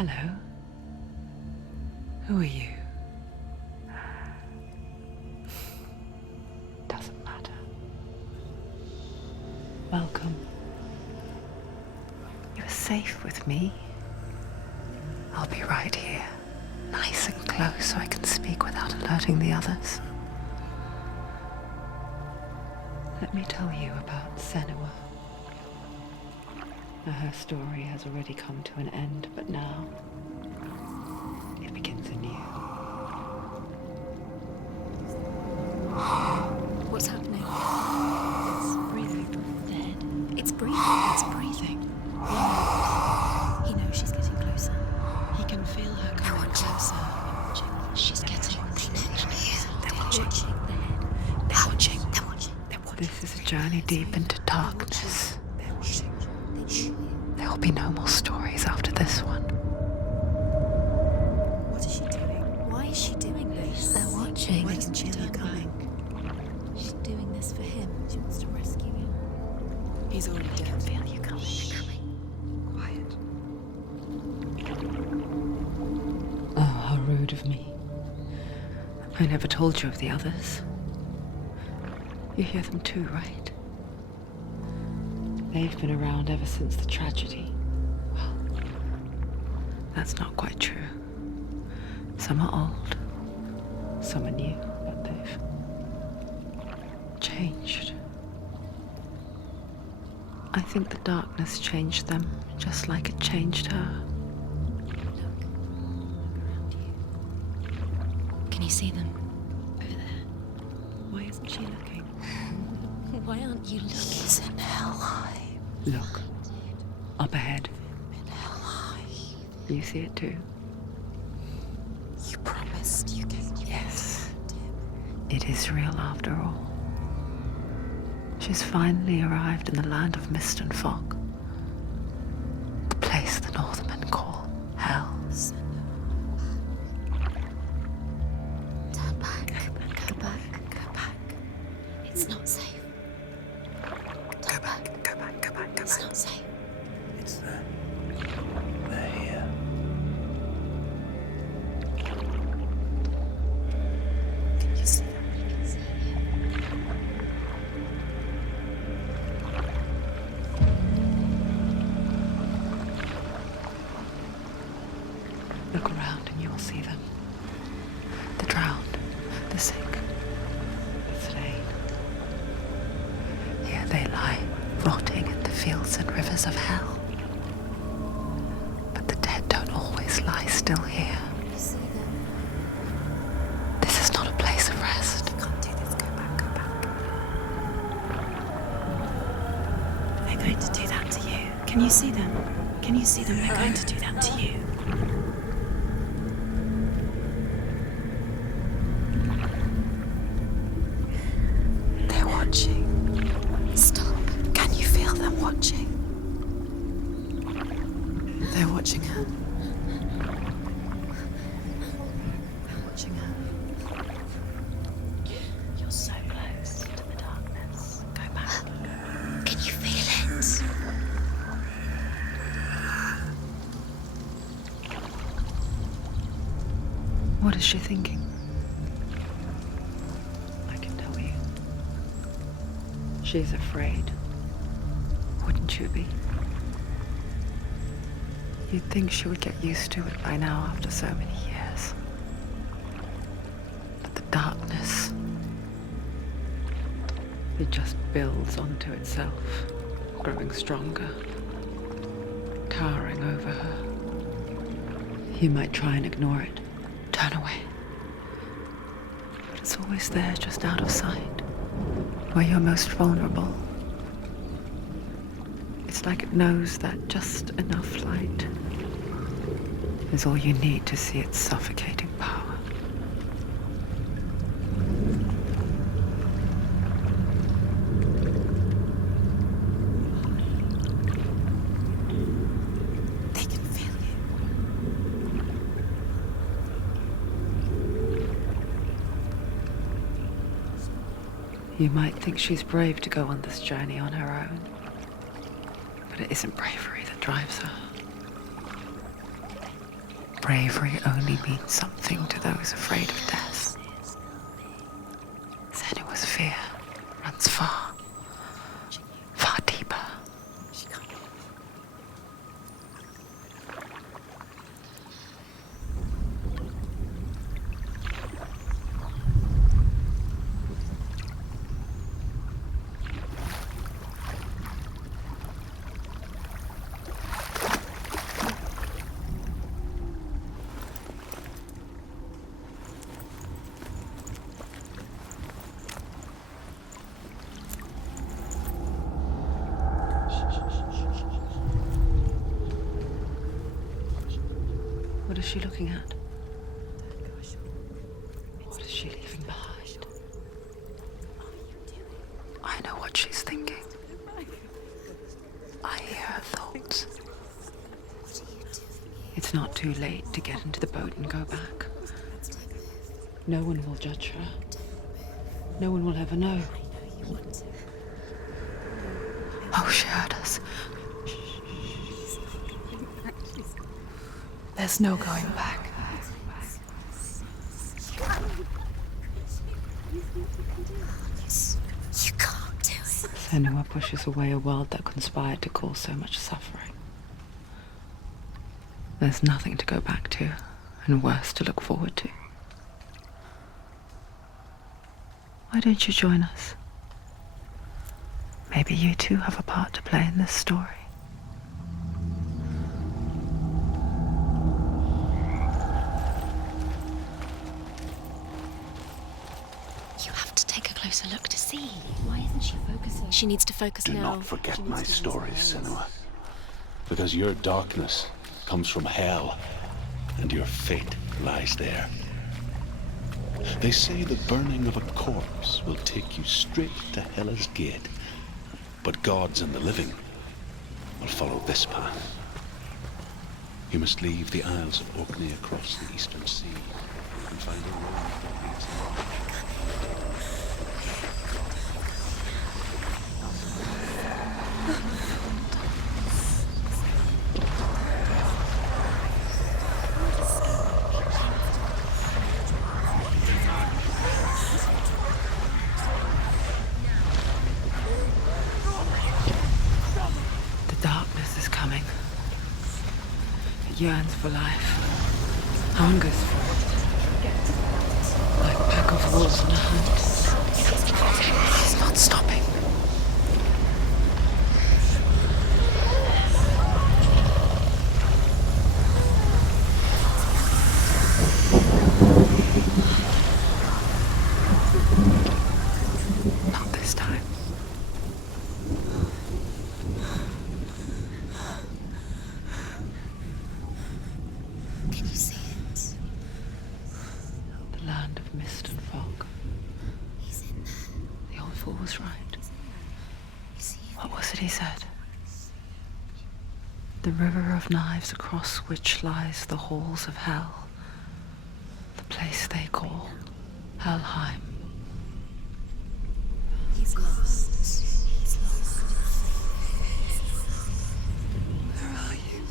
Hello. Who are you? Doesn't matter. Welcome. You're safe with me. I'll be right here, nice and close so I can speak without alerting the others. Let me tell you about Senua. Her story has already come to an end, but now it begins anew. What's happening? It's breathing. Dead. It's breathing. It's breathing. Yeah. He knows she's getting closer. He can feel her coming closer. She's getting closer. They're watching. They're watching. They're watching. This is a journey deep into darkness. There will be no more stories after this one. What is she doing? Why is she doing this? They're watching. Why doesn't she turn back? She's doing this for him. She wants to rescue him. He's already dead. I can feel you coming. Quiet. Oh, how rude of me. I never told you of the others. You hear them too, right? They've been around ever since the tragedy. Well, that's not quite true. Some are old, some are new, but they've changed. I think the darkness changed them, just like it changed her. Can you see them? Over there. Why isn't she looking? Why aren't you looking? He's in hell high. Look, up ahead. In hell high. You see it too? You promised you gave me. Yes. It is real after all. She's finally arrived in the land of mist and fog. The place the Northmen call hell. Turn back. Go back. Go back. It's not safe. Go back. Go back. Go back. Go It's back. not safe. It's them. They're here. Can you see them? Look around and you'll see them. The drowned, the sick, the slain. Here they lie, rotting in the fields and rivers of hell. But the dead don't always lie still here. You see them? This is not a place of rest. You can't do this. Go back. Go back. They're going to do that to you. Can you see them? Can you see them? They're going to do that to you. They're watching. Stop. Can you feel them watching? They're watching her. They're watching her. You're so close to the darkness. Go back. Can you feel it? What is she thinking? I can tell you. She's afraid. Wouldn't you be? You'd think she would get used to it by now after so many years. But the darkness, it just builds onto itself, growing stronger, towering over her. You might try and ignore it, turn away. But it's always there, just out of sight, where you're most vulnerable. It's like it knows that just enough light is all you need to see its suffocating power. They can feel you. You might think she's brave to go on this journey on her own, but it isn't bravery that drives her. bravery only means something to those afraid of death, then it was fear runs far, far deeper. What is she looking at? What is she leaving behind? I know what she's thinking. I hear her thoughts. It's not too late to get into the boat and go back. No one will judge her. No one will ever know. Oh, she heard us. There's no going back. You can't do it. Senua pushes away a world that conspired to cause so much suffering. There's nothing to go back to, and worse to look forward to. Why don't you join us? Maybe you too have a part to play in this story. You have to take a closer look to see. Why isn't she focusing? She needs to focus Do now. not forget my stories, Senua. Because your darkness comes from hell, and your fate lies there. They say the burning of a corpse will take you straight to Hela's gate, but gods and the living will follow this path. You must leave the Isles of Orkney across the eastern sea and find a road that leads The darkness is coming. It yearns for life, hungers for it, like a pack of wolves on a hunt. He's not stopping. Not this time. Can you see it? The land of mist and fog. He's in there. The old fool was right. You see him? What was it he said? The river of knives across which lies the halls of hell. The place they call Helheim. He's lost. He's lost. Where are you?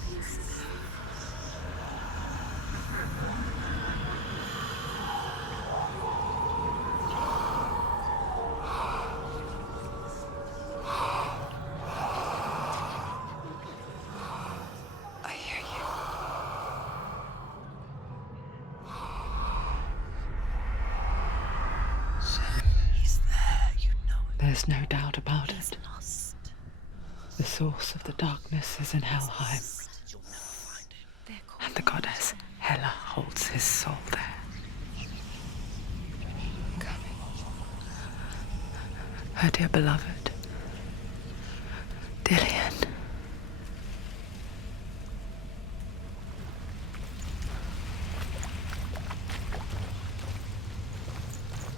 I hear you. He's there, you know it. There's no doubt about He's it. lost. The source of the darkness is in Helheim, They're and the goddess Hela holds his soul there. Her dear beloved, Dillian.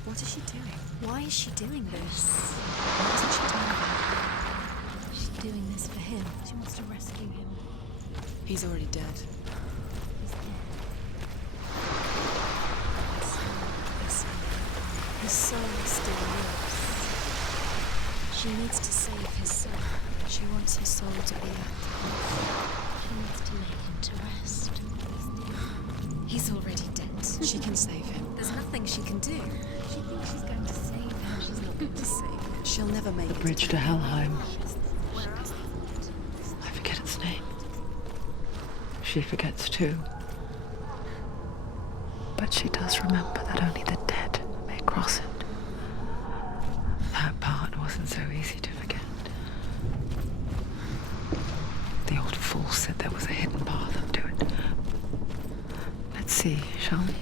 What is she doing? Why is she doing this? What isn't she doing about it? She's doing this for him. She wants to rescue him. He's already dead. He's dead. His soul still lives. She needs to save his soul. She wants his soul to be active. She needs to lay him to rest. He's already dead. She can save him. There's nothing she can do. She thinks she's going to save him. She's not going to save him. She'll never make The it. bridge to Helheim. I forget its name. She forgets too. But she does remember that only the dead may cross it. That part wasn't so easy to forget. The old fool said there was a hidden path up to it. Let's see, shall we?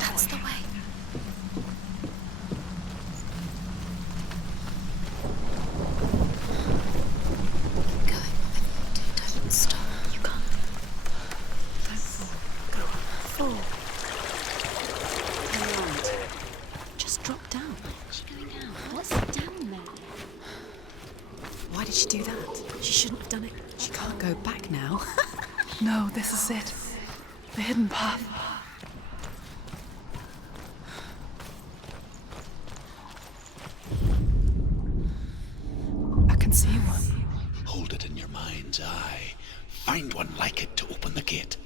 That's the way. Keep going. Don't stop. You can't. Don't fall. Go on. Fall. Right. Just drop down. Where's she going down? What's down there? Why did she do that? She shouldn't have done it. She can't go back now. No, this is it. The hidden path. I can see one. Hold it in your mind's eye. Find one like it to open the gate.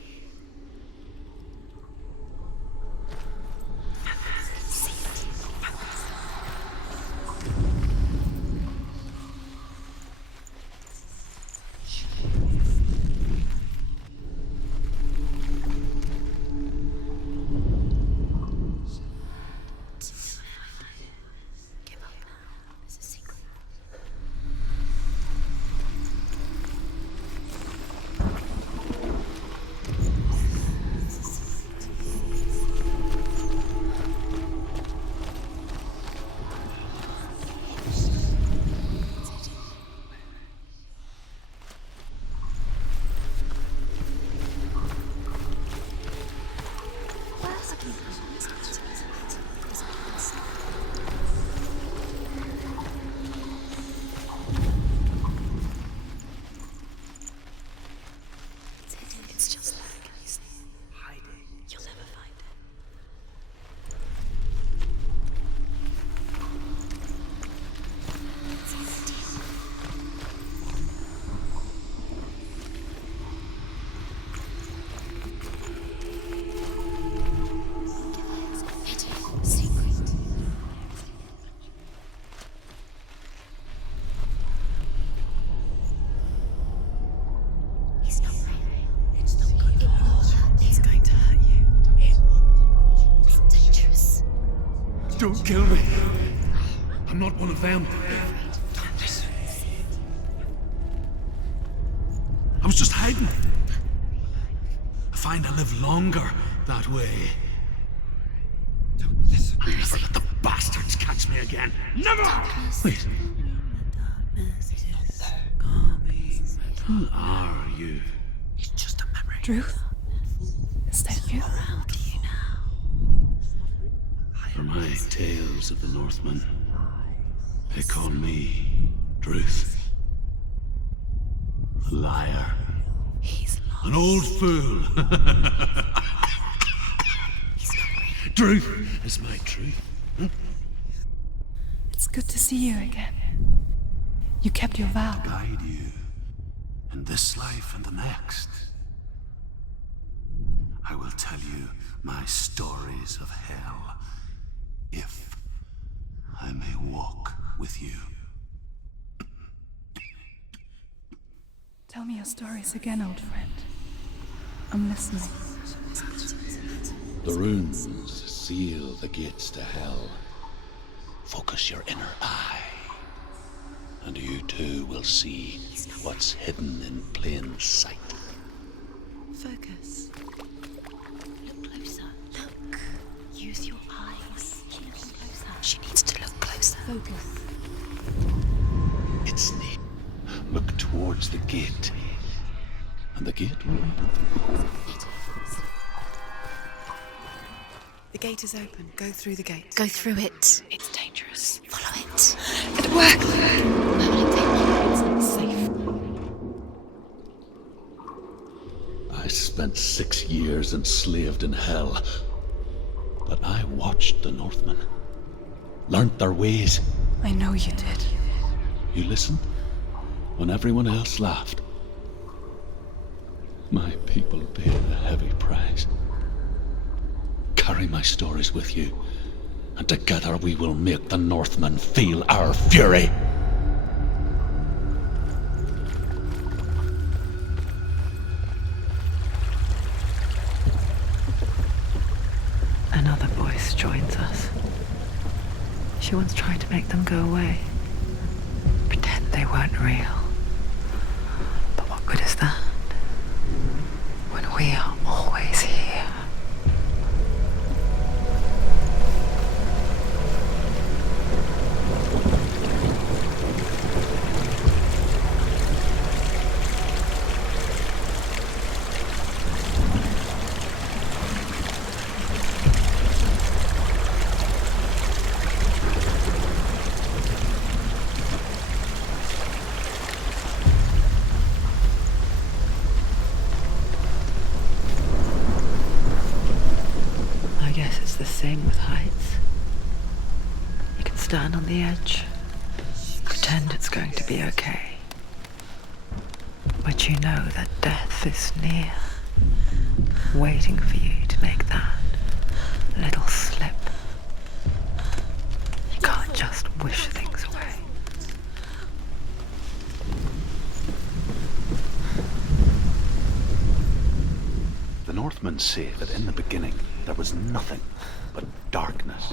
It's just like hiding. You'll never find it. Hidden secret. He's not real. It's not good. It will hurt. It's going to hurt you. It's dangerous. Don't kill me. I'm not one of them. I was just hiding. I find I live longer that way. Don't listen. I'll never let the bastards catch me again. Never! Wait. Who are you? It's just a memory. Druth? Is that you? Around you now. For my tales of the Northmen, they call me Druth. A liar. He's lost. An old fool. He's not real. Truth is my truth. It's good to see you again. You kept your vow. Guide you in this life and the next. I will tell you my stories of hell, if I may walk with you. Tell me your stories again, old friend. I'm listening. The runes seal the gates to hell. Focus your inner eye, and you too will see what's hidden in plain sight. Focus. Look closer. Look. Use your eyes. Keep looking closer. She needs to look closer. Focus. It's neat. Look towards the gate. And the gate will open. The gate is open. Go through the gate. Go through it. It's dangerous. Follow it. It works. Where will it take you? It's not safe. I spent 6 years enslaved in hell. But I watched the Northmen. Learnt their ways. I know you did. You listened when everyone else laughed. My people paid a heavy price. Carry my stories with you, and together we will make the Northmen feel our fury. Another voice joins us. She once tried to make them go away. Pretend they weren't real. But what good is that? When we are always here. The same with heights. You can stand on the edge, pretend it's going to be okay, but you know that death is near, waiting for you to make that little slip. You can't just wish things away. The Northmen say that in the beginning there was nothing but darkness.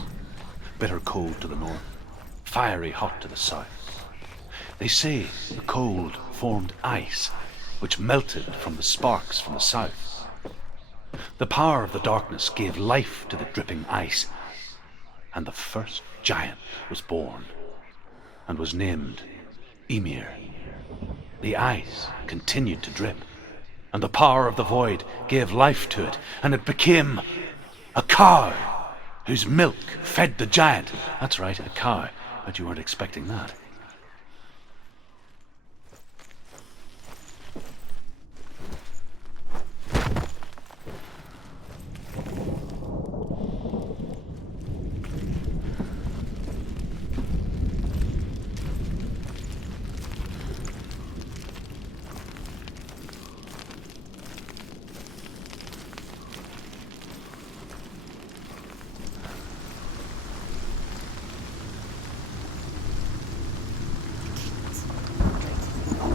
Bitter cold to the north, fiery hot to the south. They say the cold formed ice, which melted from the sparks from the south. The power of the darkness gave life to the dripping ice, and the first giant was born, and was named Ymir. The ice continued to drip, and the power of the void gave life to it, and it became a cow whose milk fed the giant. That's right, a cow. But you weren't expecting that.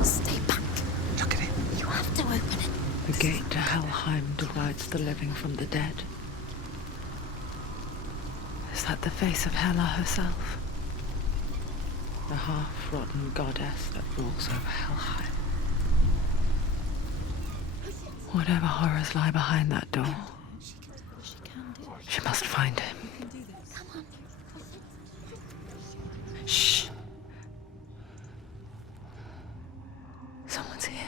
Stay back. Look at it. You have to open it. The gate to Helheim divides the living from the dead. Is that the face of Hela herself? The half-rotten goddess that walks over Helheim. Whatever horrors lie behind that door, She can do it. she must find him. Come on. Shh. Someone's here.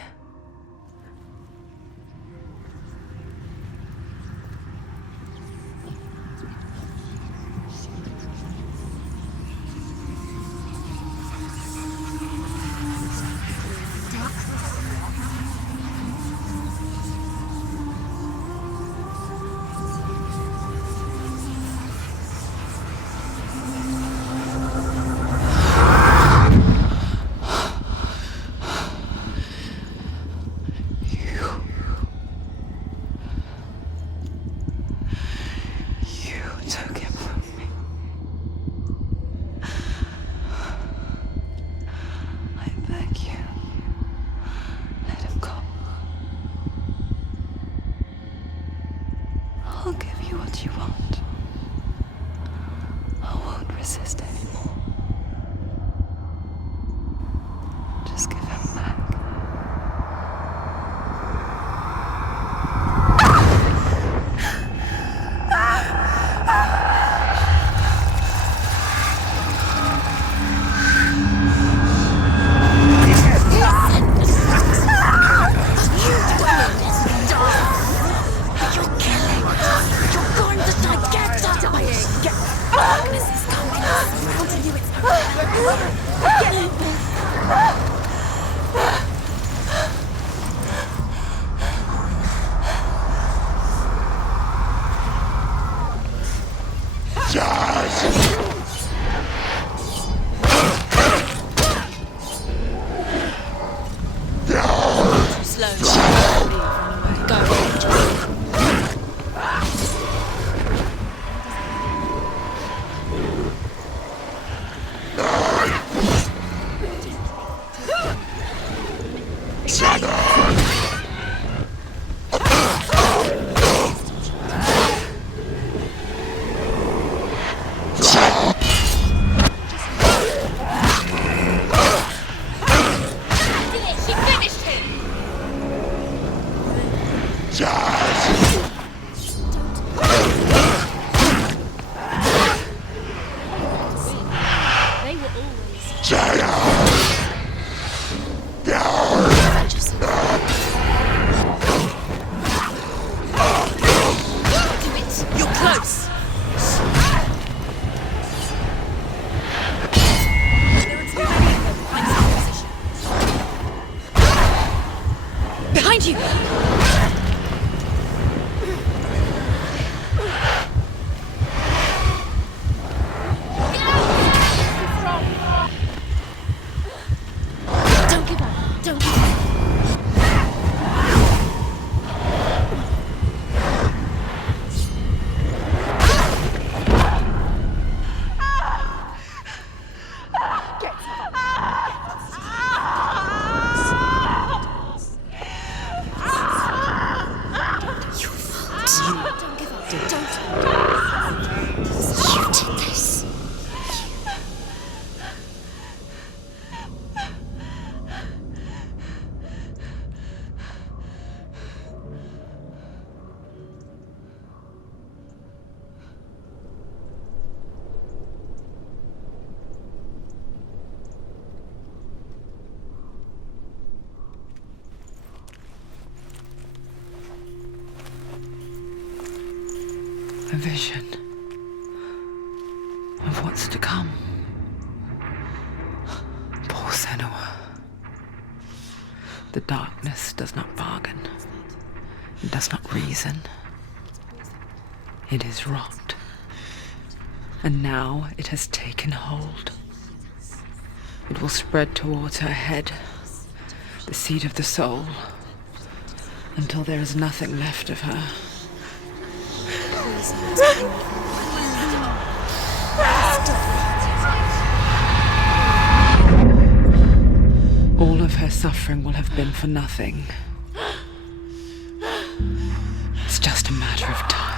Behind you! Don't give up! Don't give up! A vision of what's to come. Poor Senua. The darkness does not bargain. It does not reason. It is rot. And now it has taken hold. It will spread towards her head, the seat of the soul, until there is nothing left of her. All of her suffering will have been for nothing. It's just a matter of time.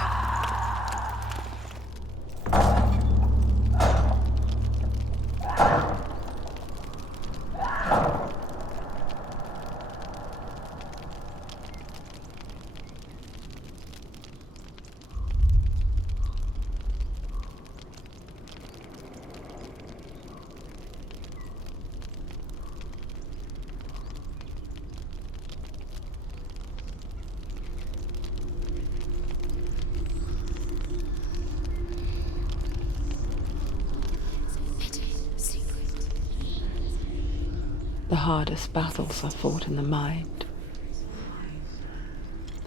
The hardest battles are fought in the mind.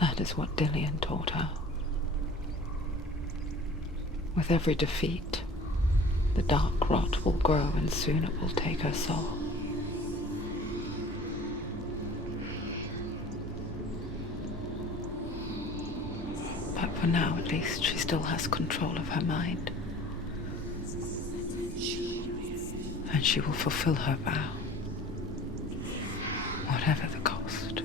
That is what Dillian taught her. With every defeat, the dark rot will grow and soon it will take her soul. But for now, at least, she still has control of her mind. And she will fulfill her vow. Whatever the cost.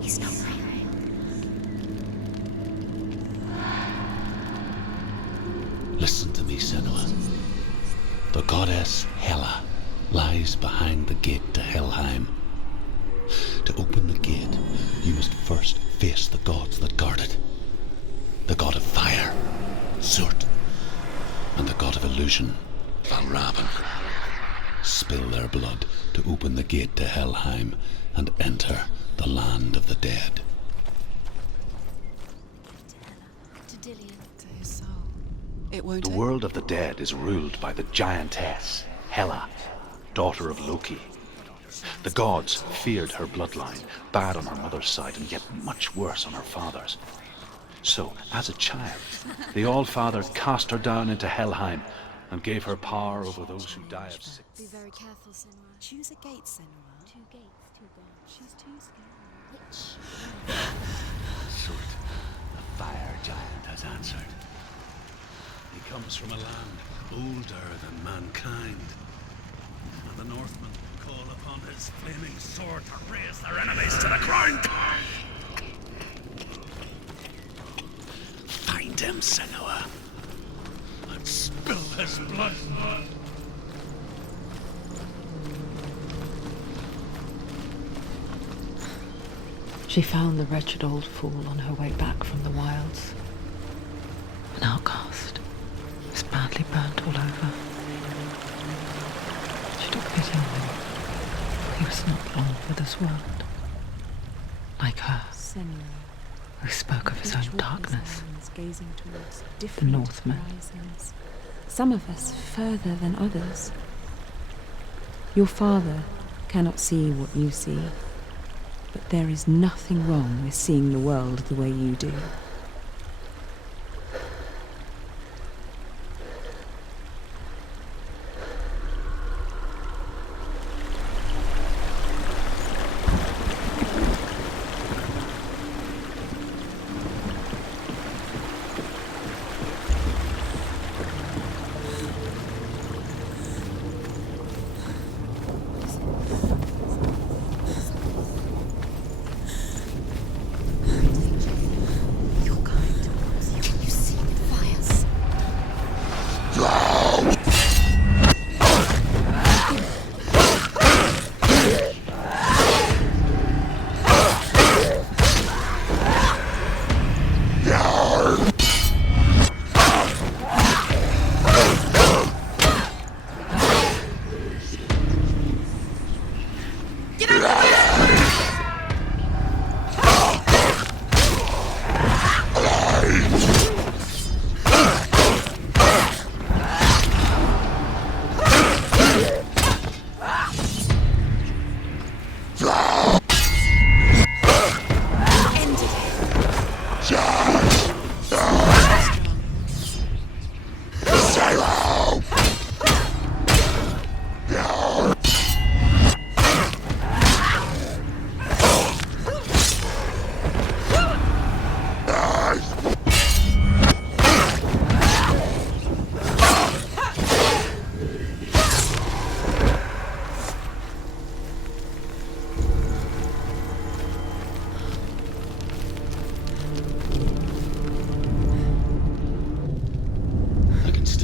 He's not right. Listen to me, Senua. The goddess Hela lies behind the gate to Helheim. To open the gate, you must first face the gods that guard it. The god of fire, Surt, and the god of illusion, Valravan. Spill their blood to open the gate to Helheim and enter the land of the dead. It won't. The world of the dead is ruled by the giantess, Hela, daughter of Loki. The gods feared her bloodline, bad on her mother's side and yet much worse on her father's. So, as a child, the All-Father cast her down into Helheim and gave her power over those who die of sickness. Be very careful, Senua. Choose a gate, Senua. 2 gates, 2 guards. She's too scared. Which? Sort, the fire giant has answered. He comes from a land older than mankind, and the Northmen call upon his flaming sword to raise their enemies to the ground. Find him, Senua, and spill his blood. She found the wretched old fool on her way back from the wilds. An outcast, was badly burnt all over. She took pity on him. He was not long for this world. Like her, Senua, who spoke of his own darkness. Gazing towards different Northmen. horizons. Some of us further than others. Your father cannot see what you see, but there is nothing wrong with seeing the world the way you do.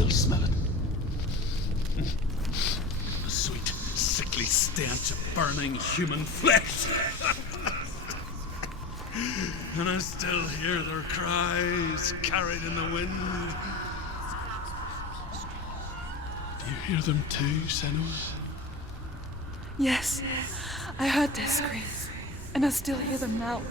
Smell it. The sweet, sickly stench of burning human flesh. And I still hear their cries carried in the wind. Do you hear them too, Senua? Yes, I heard their screams, and I still hear them now.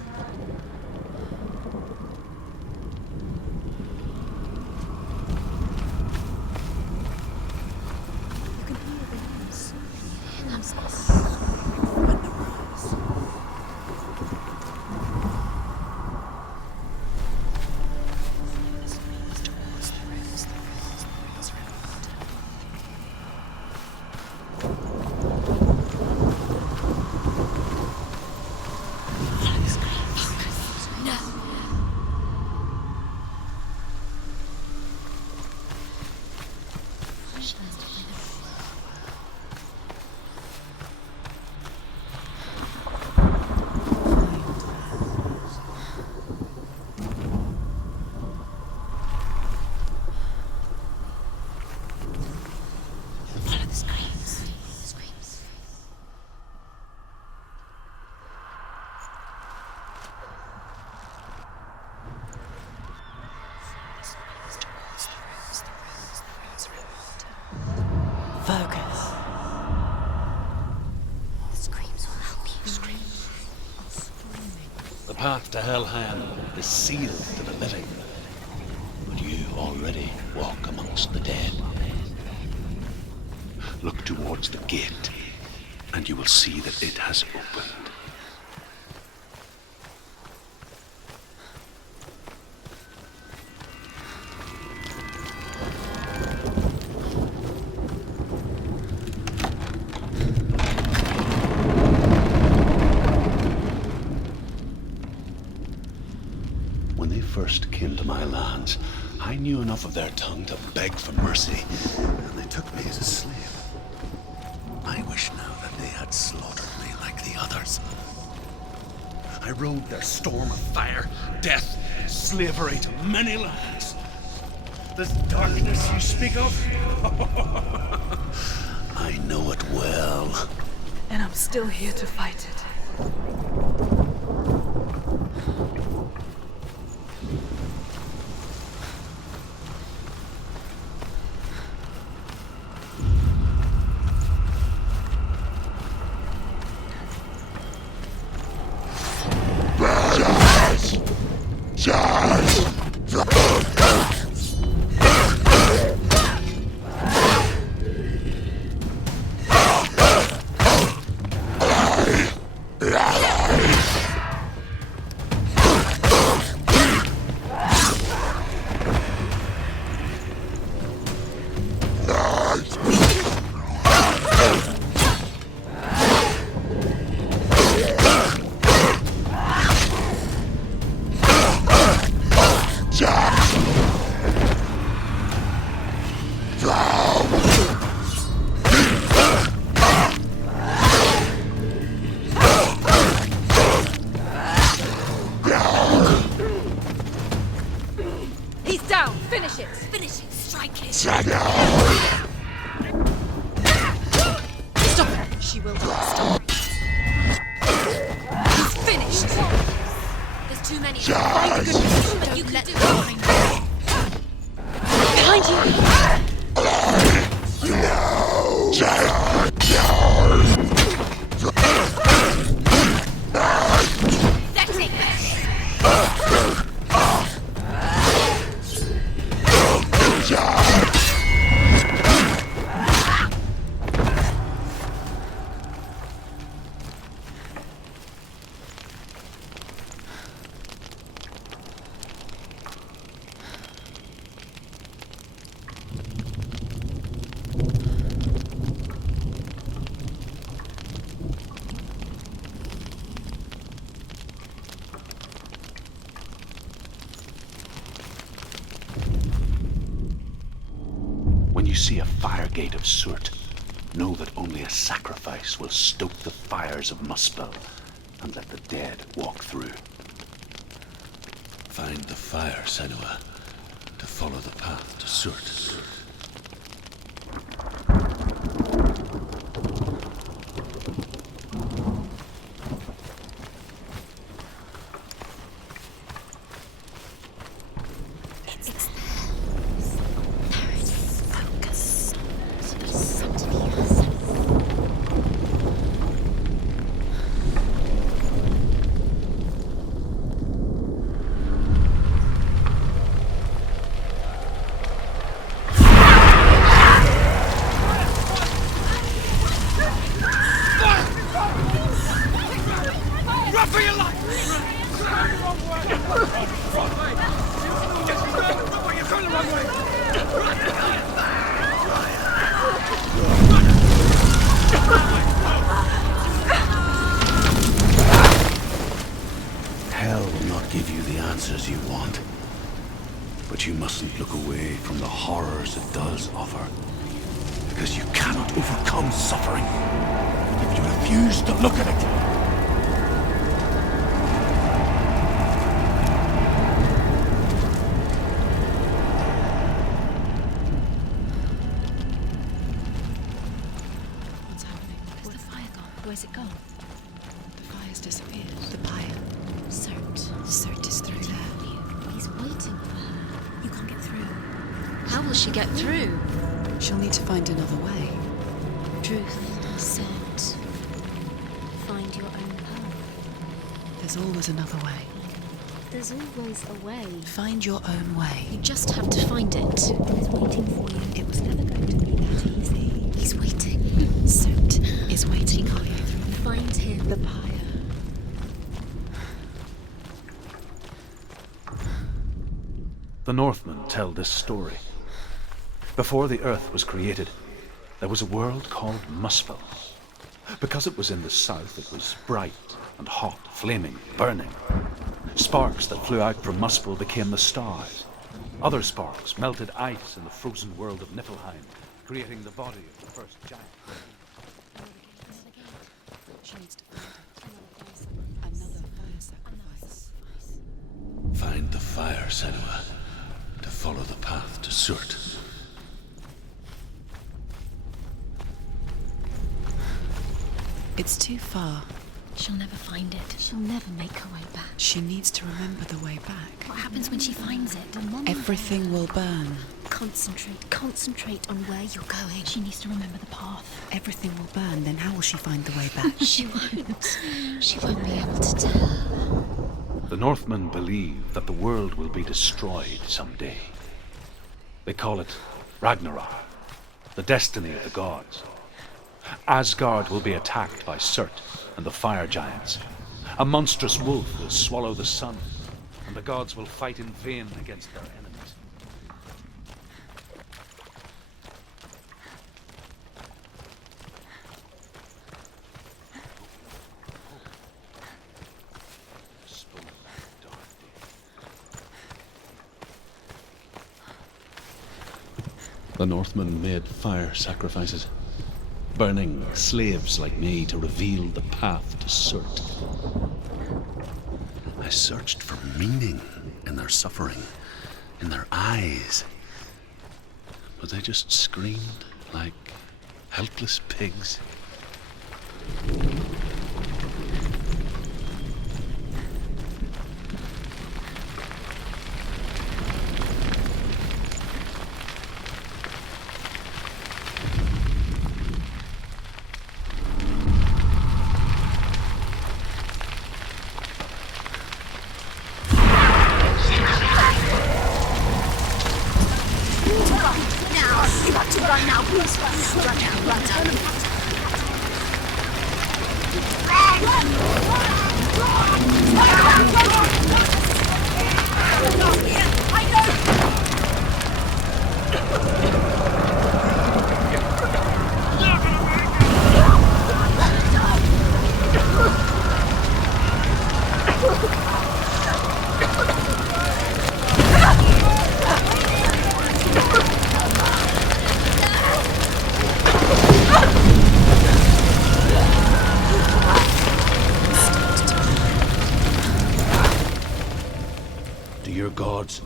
Focus. Screams will help you. Screams. The path to Helheim is sealed to the living. But you already walk amongst the dead. Look towards the gate, and you will see that it has opened. When they first came to my lands, I knew enough of their tongue to beg for mercy, and they took me as a slave. I wish now that they had slaughtered me like the others. I rode their storm of fire, death, slavery to many lands. This darkness you speak of, I know it well. And I'm still here to fight it. He's down! Finish it! Finish it! Strike it! Stop it! She will not stop. He's finished! There's too many. Find a good position, but you let it go. Behind you! When you see a fire gate of soot, know that only a sacrifice will stoke the fires of Muspel and let the dead walk through. Find the fire, Senua, to follow the path to soot. Hell will not give you the answers you want, but you mustn't look away from the horrors it does offer, because you cannot overcome suffering if you refuse to look at it. Where's it gone? The fire's disappeared. The pyre. Cert is through there. He's waiting for her. You can't get through. How will she get through? She'll need to find another way. Truth, cert. Find your own path. There's always another way. There's always a way. Find your own way. You just have to find it. He's waiting for you. It was never going to be that easy. He's waiting. Suit is waiting for you. Find him. The pyre. The Northmen tell this story. Before the earth was created, there was a world called Muspel. Because it was in the south, it was bright and hot, flaming, burning. Sparks that flew out from Muspel became the stars. Other sparks melted ice in the frozen world of Niflheim, creating the body of the first giant. She needs to find another fire sacrifice. Find the fire, Senua, to follow the path to Surt. It's too far. She'll never find it. She'll never make her way back. She needs to remember the way back. What happens when she finds it? Everything will burn. Concentrate on where you're going. She needs to remember the path. Everything will burn, then how will she find the way back? She won't. She won't be able to tell. The Northmen believe that the world will be destroyed someday. They call it Ragnarok, the destiny of the gods. Asgard will be attacked by Surt and the fire giants. A monstrous wolf will swallow the sun, and the gods will fight in vain against their enemies. The Northmen made fire sacrifices, burning slaves like me to reveal the path to Surt. I searched for meaning in their suffering, in their eyes, but they just screamed like helpless pigs.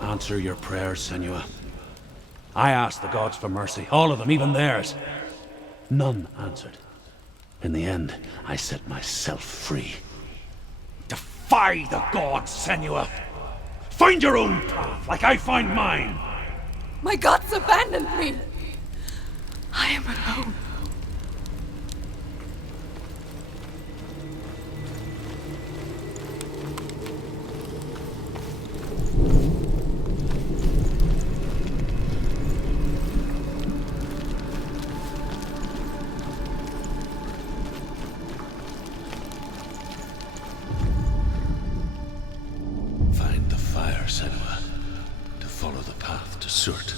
Answer your prayers, Senua. I asked the gods for mercy, all of them, even theirs. None answered. In the end, I set myself free. Defy the gods, Senua! Find your own path, like I find mine! My gods abandoned me! I am alone. Senua, to follow the path to Surt.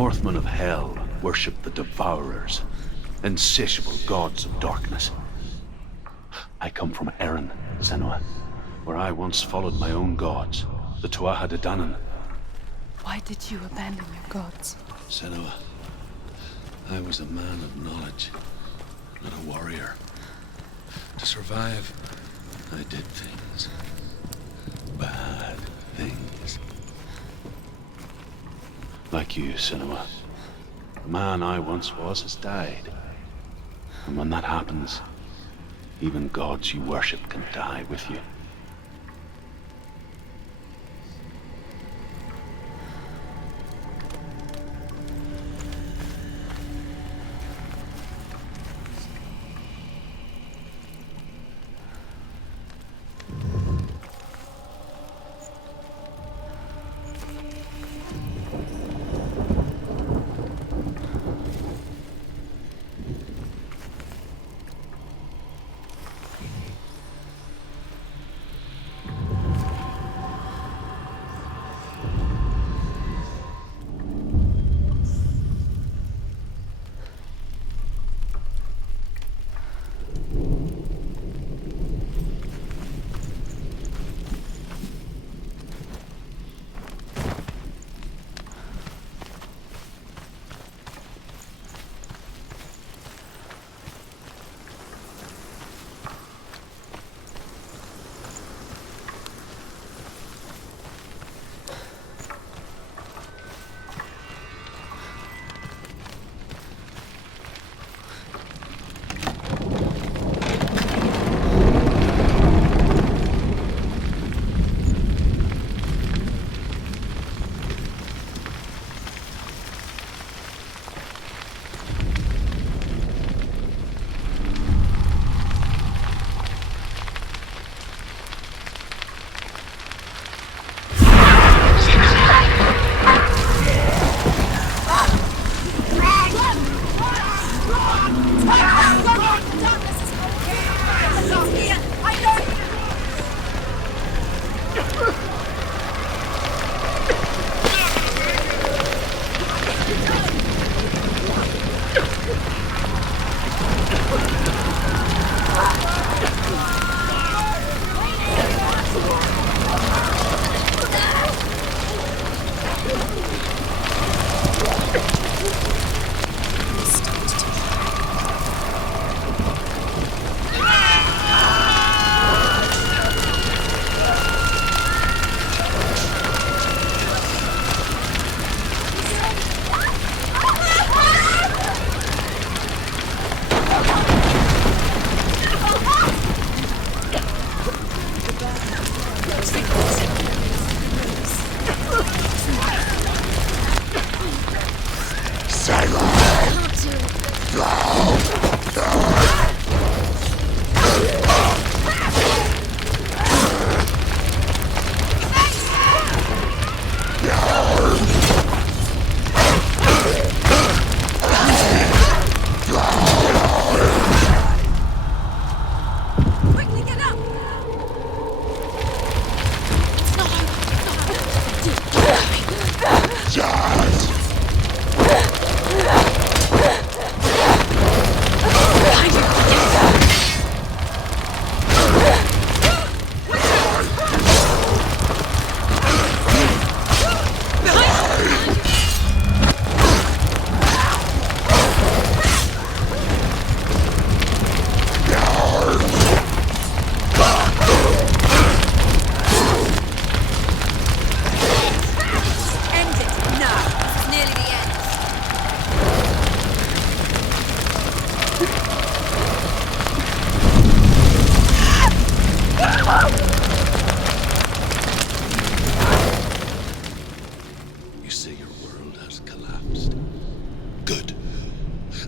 Northmen of hell worship the Devourers, insatiable gods of darkness. I come from Erin, Senua, where I once followed my own gods, the Tuatha De Danann. Why did you abandon your gods? Senua, I was a man of knowledge, not a warrior. To survive, I did things. Bad things. Like you, Senua. The man I once was has died. And when that happens, even gods you worship can die with you.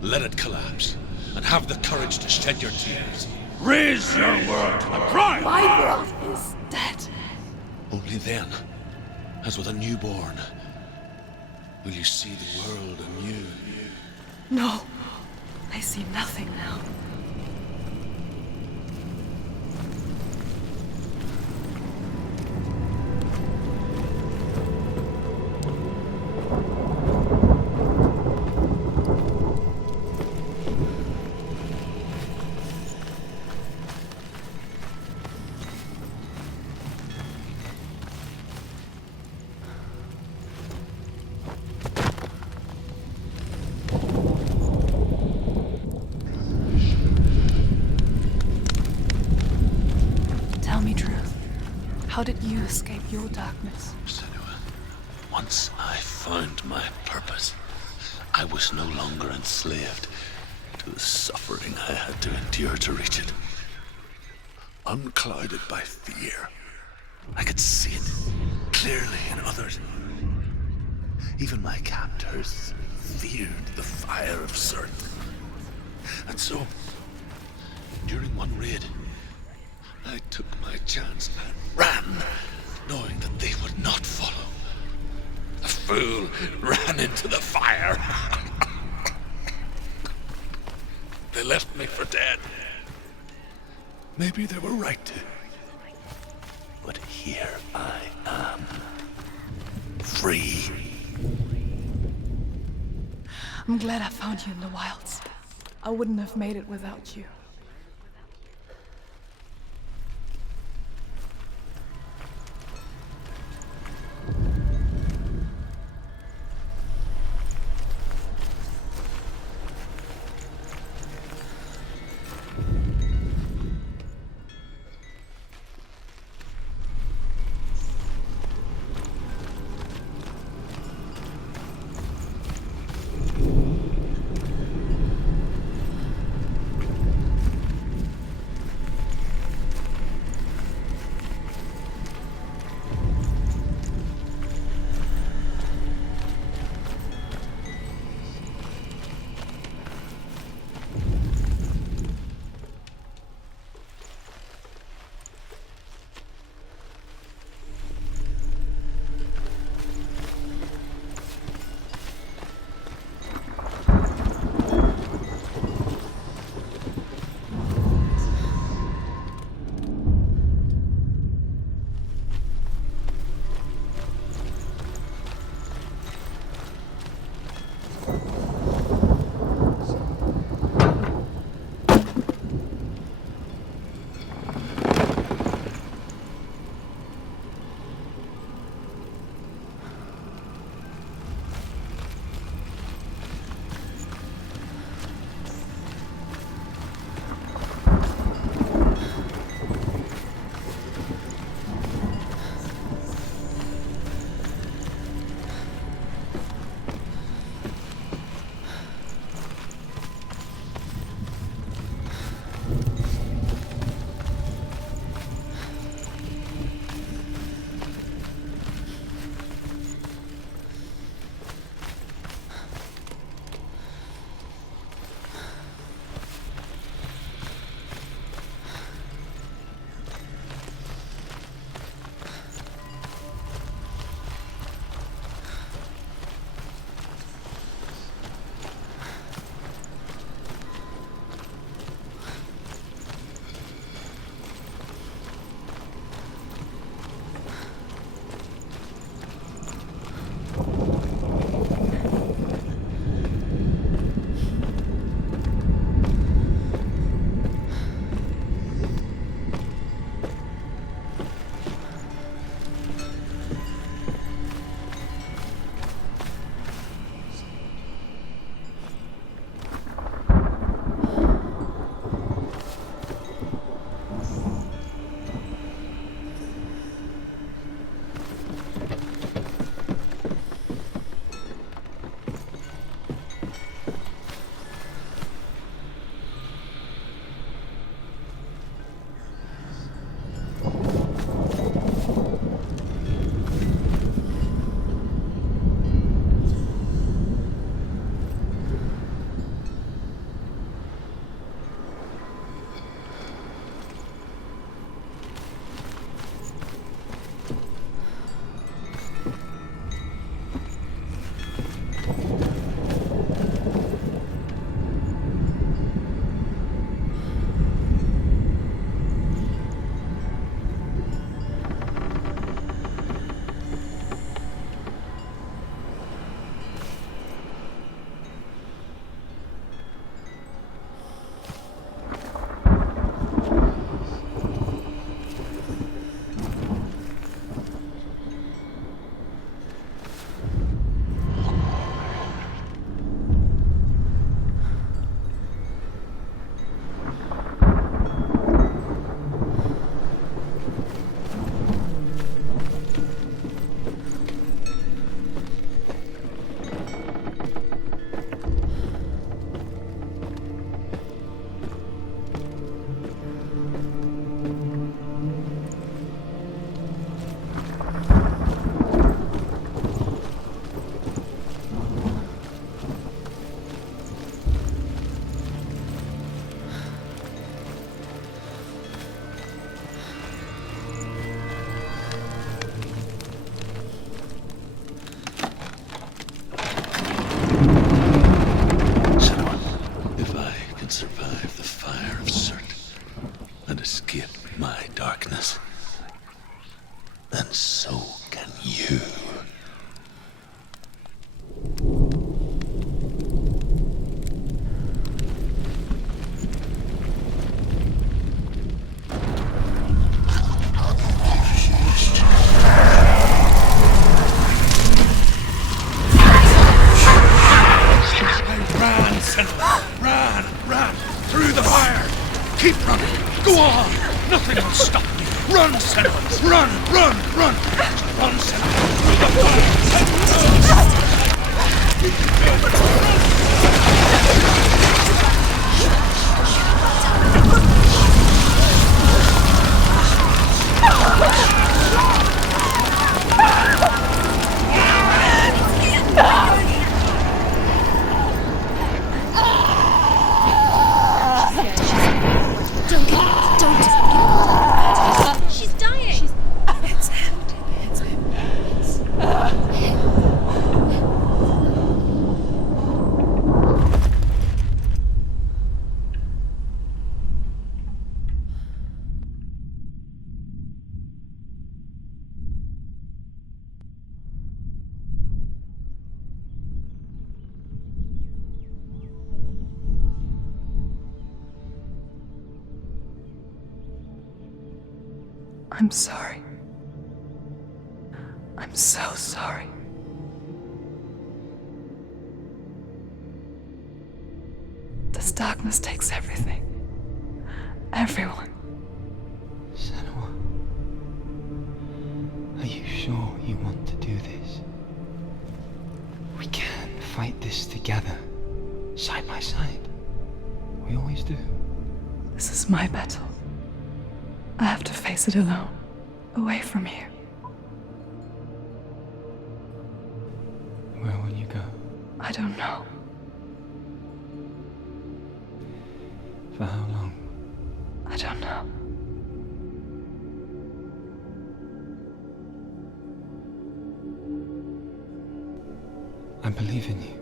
Let it collapse, and have the courage to shed your tears. Raise your world to the prime! My world is dead. Only then, as with a newborn, will you see the world anew. No, I see nothing now. How did you escape your darkness? Senua, once I found my purpose, I was no longer enslaved to the suffering I had to endure to reach it. Unclouded by fear, I could see it clearly in others. Even my captors feared the fire of Zerando. And so, during one raid, I took my chance and ran, knowing that they would not follow. The fool ran into the fire. They left me for dead. Maybe they were right to. But here I am. Free. I'm glad I found you in the wilds. I wouldn't have made it without you. too. Run! Through the fire! Keep running! Go on! Nothing will stop me! Run, Senna! Run! Run, Senna! Through the fire! She's dying! It's him. I'm sorry. I'm so sorry. This darkness takes everything. Everyone. Senua, are you sure you want to do this? We can fight this together, side by side. We always do. This is my battle. I have to face it alone, away from here. Where will you go? I don't know. For how long? I don't know. I believe in you.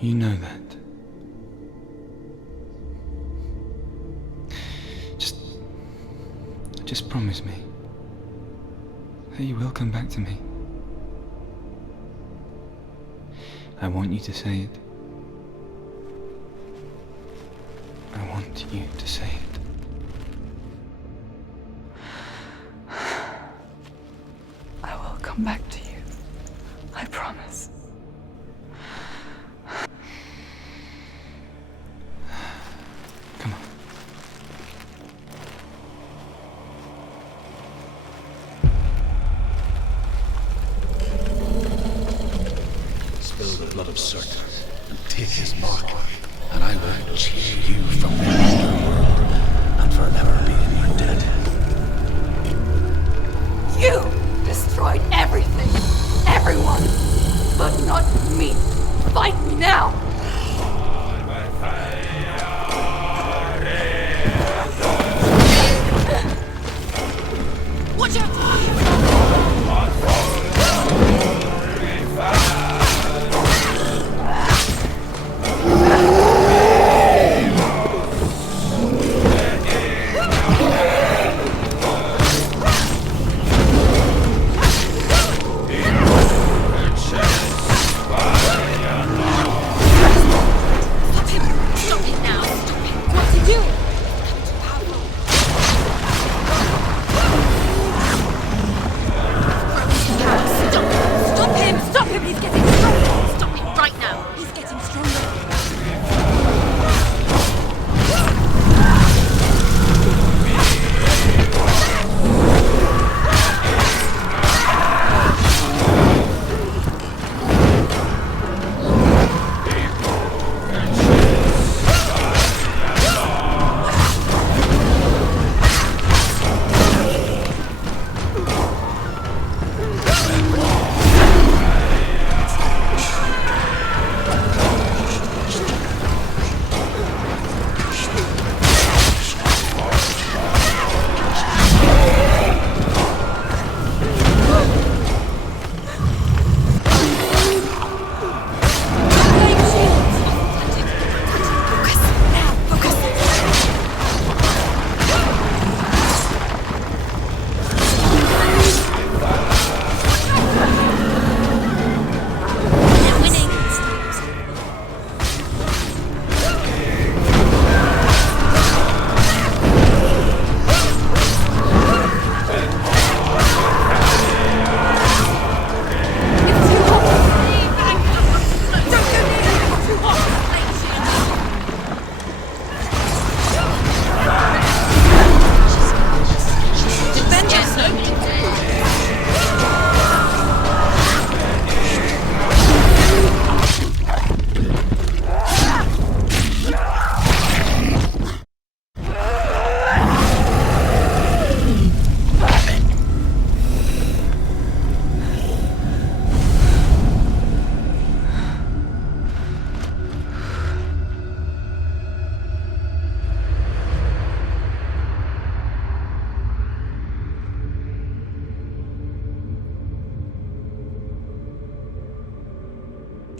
You know that. Just promise me that you will come back to me. I want you to say it. I want you to say it. I will come back to you. I promise. Come on. Spill the blood of certain and take his mark, and I will cheer you from the underworld and forever be in your dead. You destroyed everything, everyone, but not me. Fight me now. Watch out!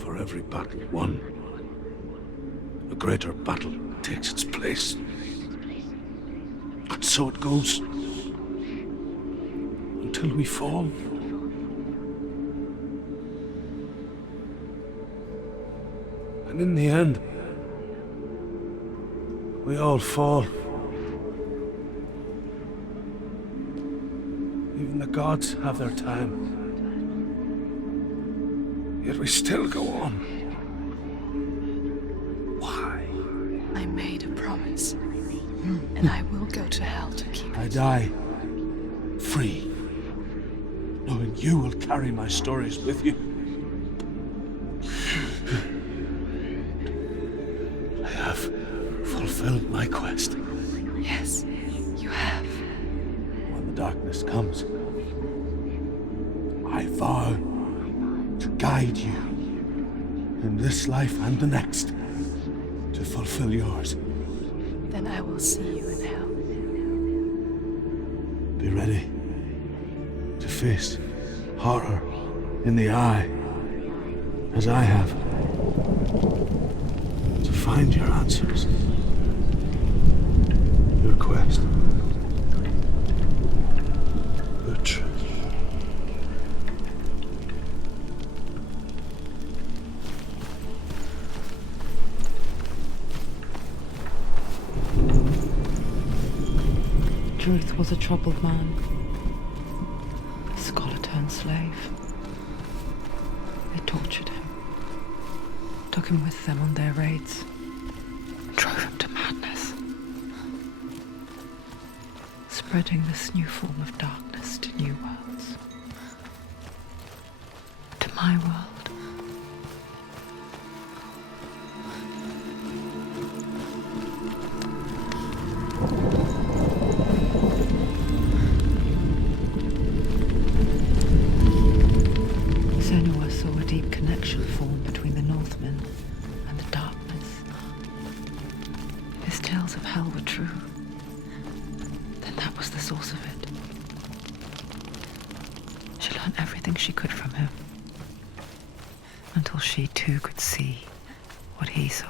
For every battle won, a greater battle takes its place. And so it goes. Until we fall. And in the end, we all fall. Even the gods have their time. Yet we still go on. Why? I made a promise, and I will go to hell to keep it. I die free, knowing you will carry my stories with you. I have fulfilled my quest. Yes, you have. When the darkness comes, I vow to guide you in this life and the next to fulfill yours. Then I will see you in hell. Be ready to face horror in the eye, as I have, to find your answers, your quest, your truth. Truth was a troubled man, a scholar turned slave. They tortured him, took him with them on their raids, and drove him to madness, spreading this new form of darkness to new worlds, to my world. Deep connection formed between the Northmen and the darkness. His tales of hell were true. Then that was the source of it. She learned everything she could from him, until she too could see what he saw.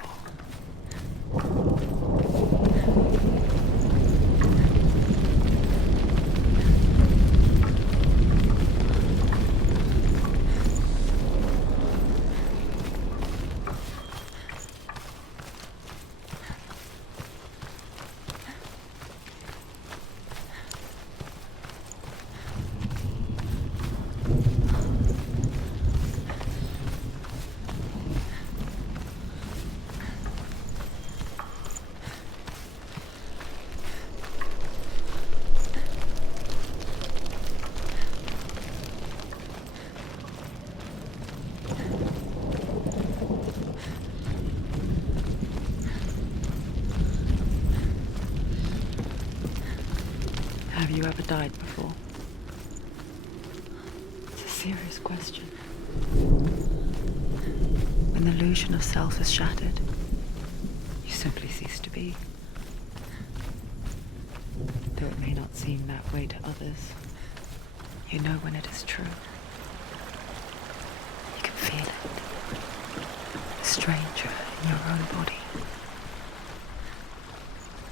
Have you ever died before? It's a serious question. When the illusion of self is shattered, you simply cease to be. Though it may not seem that way to others, you know when it is true. You can feel it. A stranger in your own body.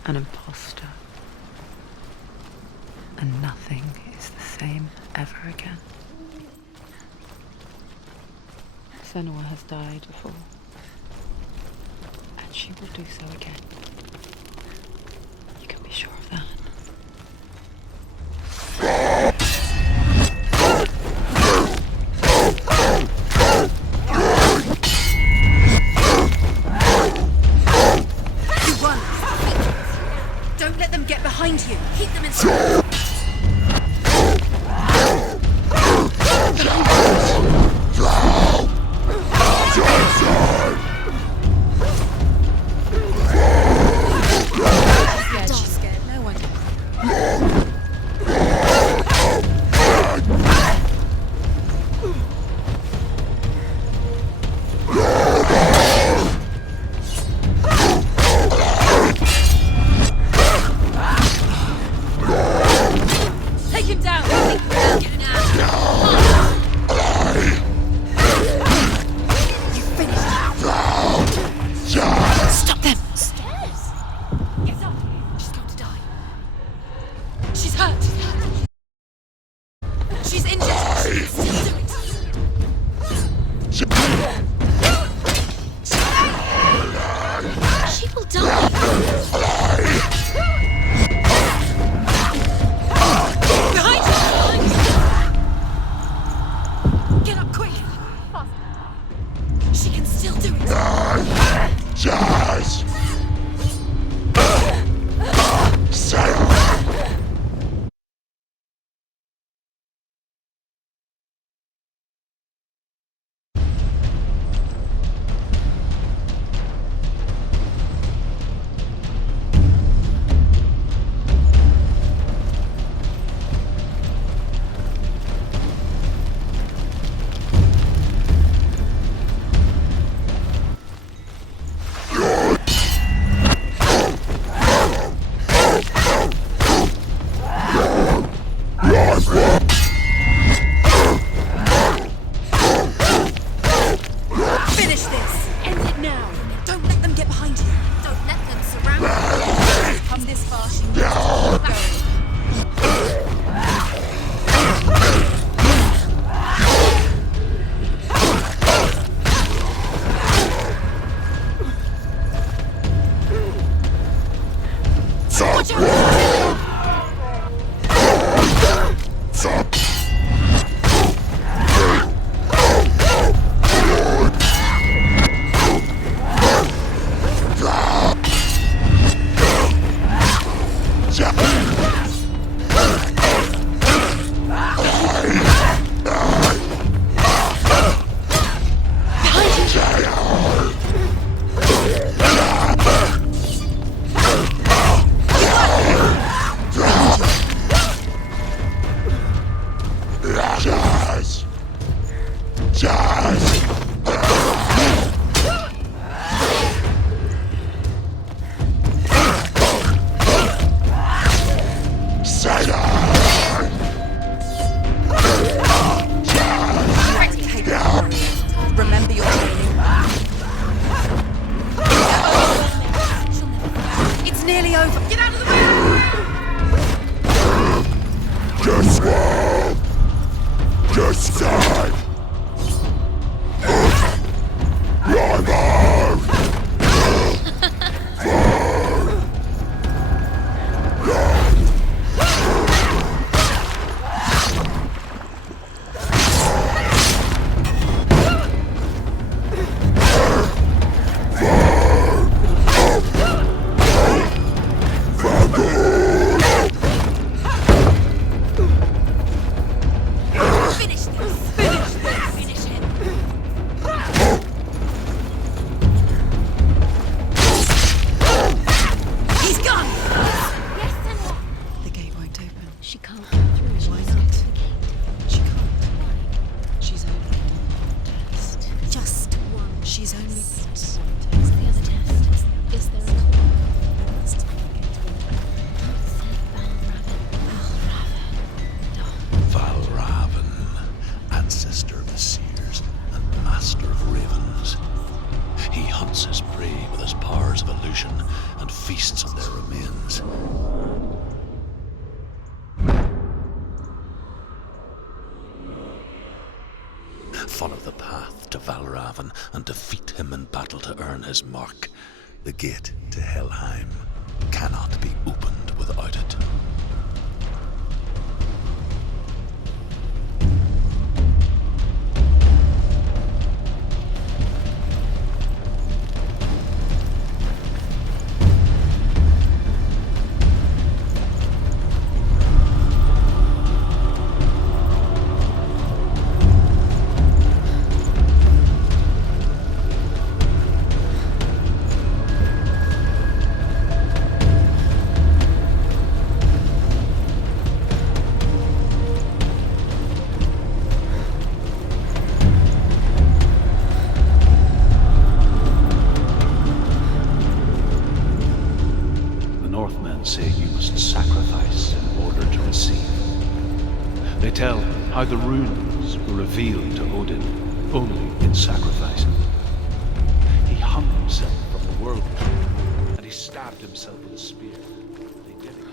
An imposter. And nothing is the same ever again. Senua has died before, and she will do so again. You can be sure of that. You won! Don't let them get behind you! Keep them inside! ancestor of the seers and master of ravens. He hunts his prey with his powers of illusion and feasts on their remains. Follow the path to Valravan and defeat him in battle to earn his mark. The gate to Helheim cannot be opened without it. Say you must sacrifice in order to receive. They tell how the runes were revealed to Odin only in sacrifice. He hung himself from the world and he stabbed himself with a spear. They did it.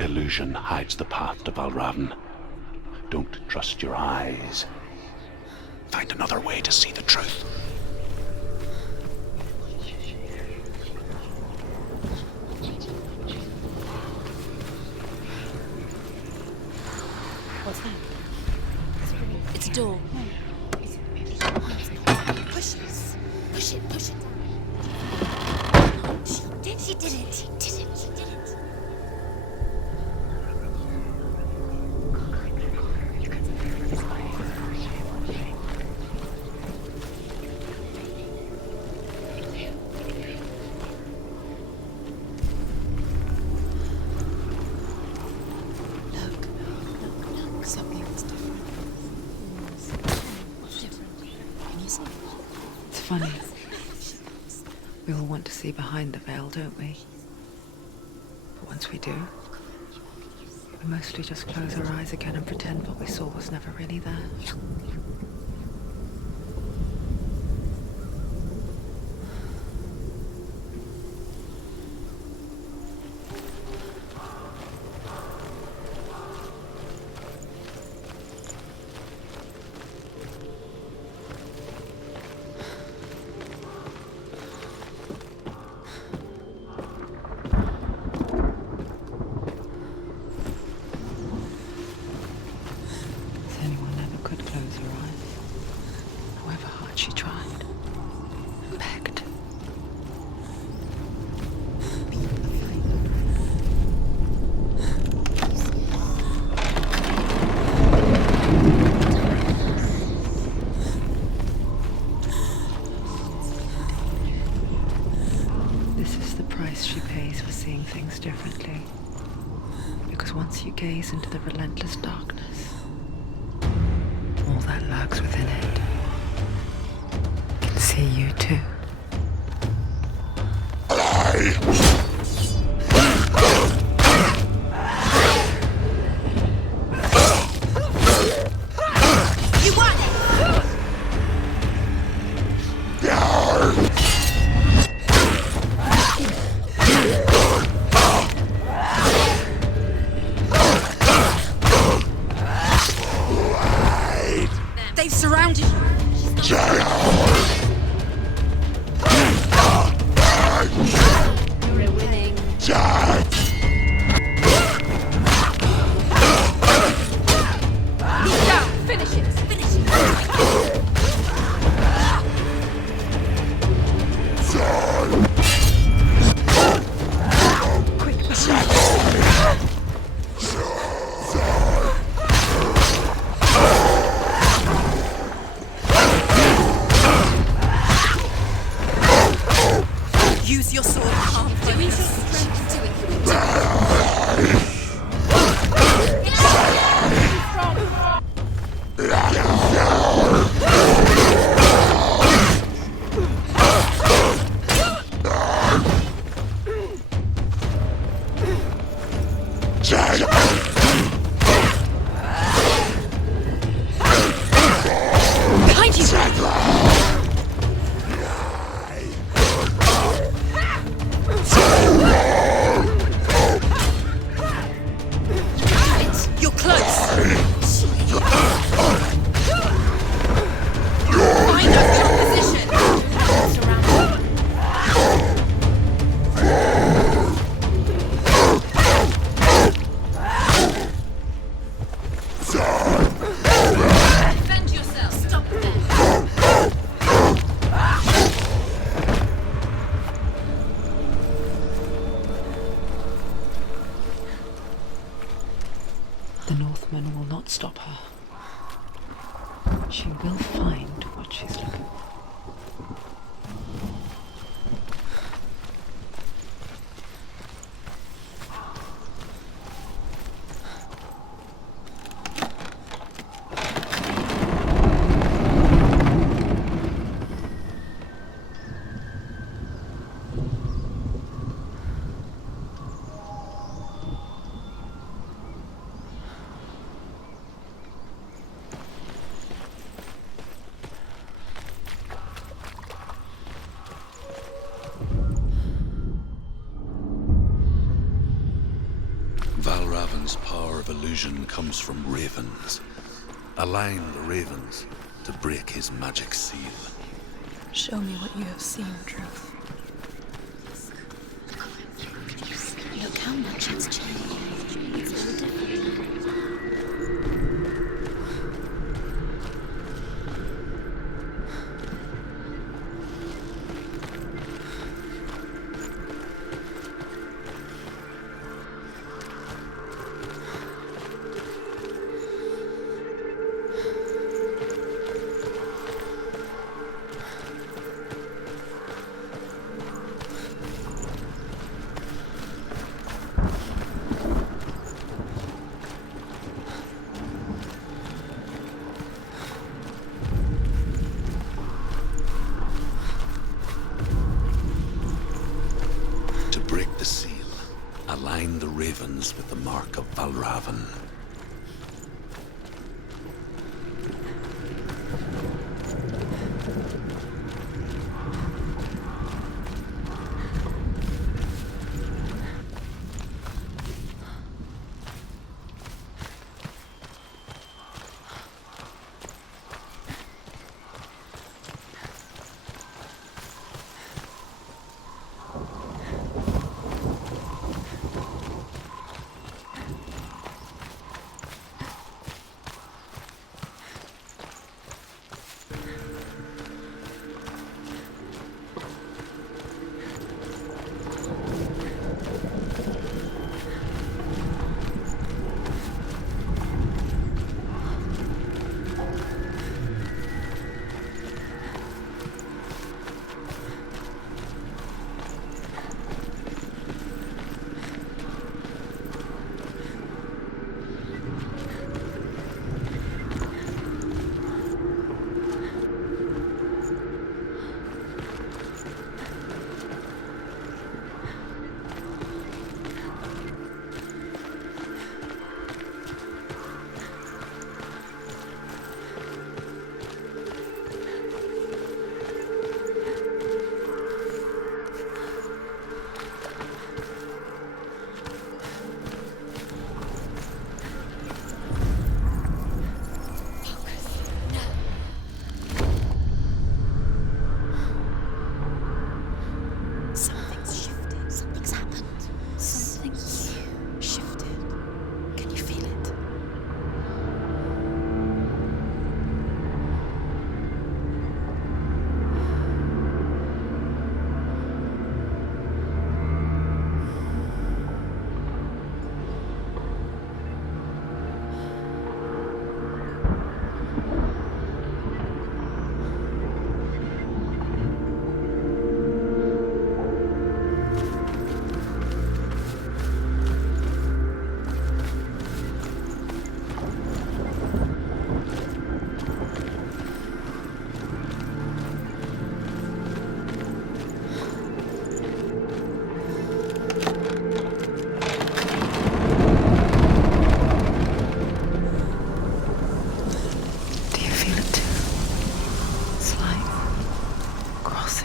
Illusion hides the path to Valravan. Don't trust your eyes. Find another way to see the truth. What's that? It's a door. Push it. Push it. Push it. She did it. She did it. She did it. It's funny. We all want to see behind the veil, don't we? But once we do, we mostly just close our eyes again and pretend what we saw was never really there. She tried, begged. This is the price she pays for seeing things differently. Because once you gaze into the relentless darkness, all that lurks within it see you too. You won! They've surrounded you. You're winning. He's down. Finish it. Finish it. Quick. Use your sword. Use your strength to it. She will find what she's looking for. Valravan's power of illusion comes from ravens. Align the ravens to break his magic seal. Show me what you have seen, Truth. Look how much it's changed. It's all different. Align the ravens with the mark of Valravan.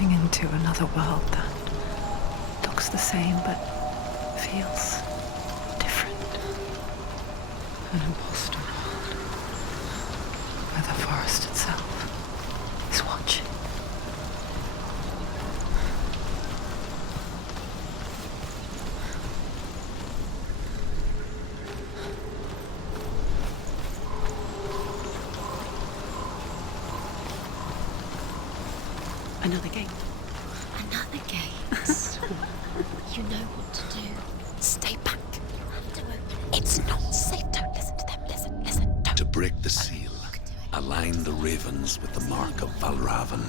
Into another world that looks the same but feels different. An imposter world where the forest itself is watching. Another gate. Another gate. You know what to do. Stay back. You have to open it. It's not safe. Don't listen to them. Listen. Don't. To break the seal, Align the ravens with the mark of Valravan.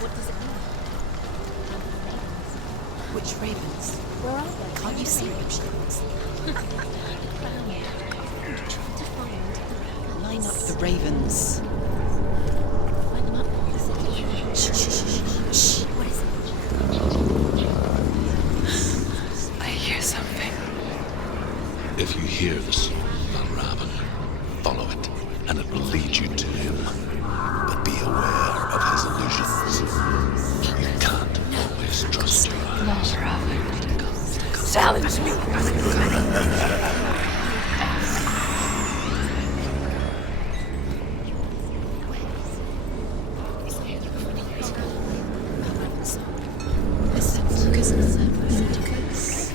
What does it mean? Which ravens? Where are they? Can't you see them? Line up the ravens. Line them up. Shh, shh, shh, shh. What is it? I hear something. If you hear the song of Valravan, follow it, and it will lead you to him. But be aware of his illusions. You can't always trust your eyes. Silence me! Listen, focus, focus.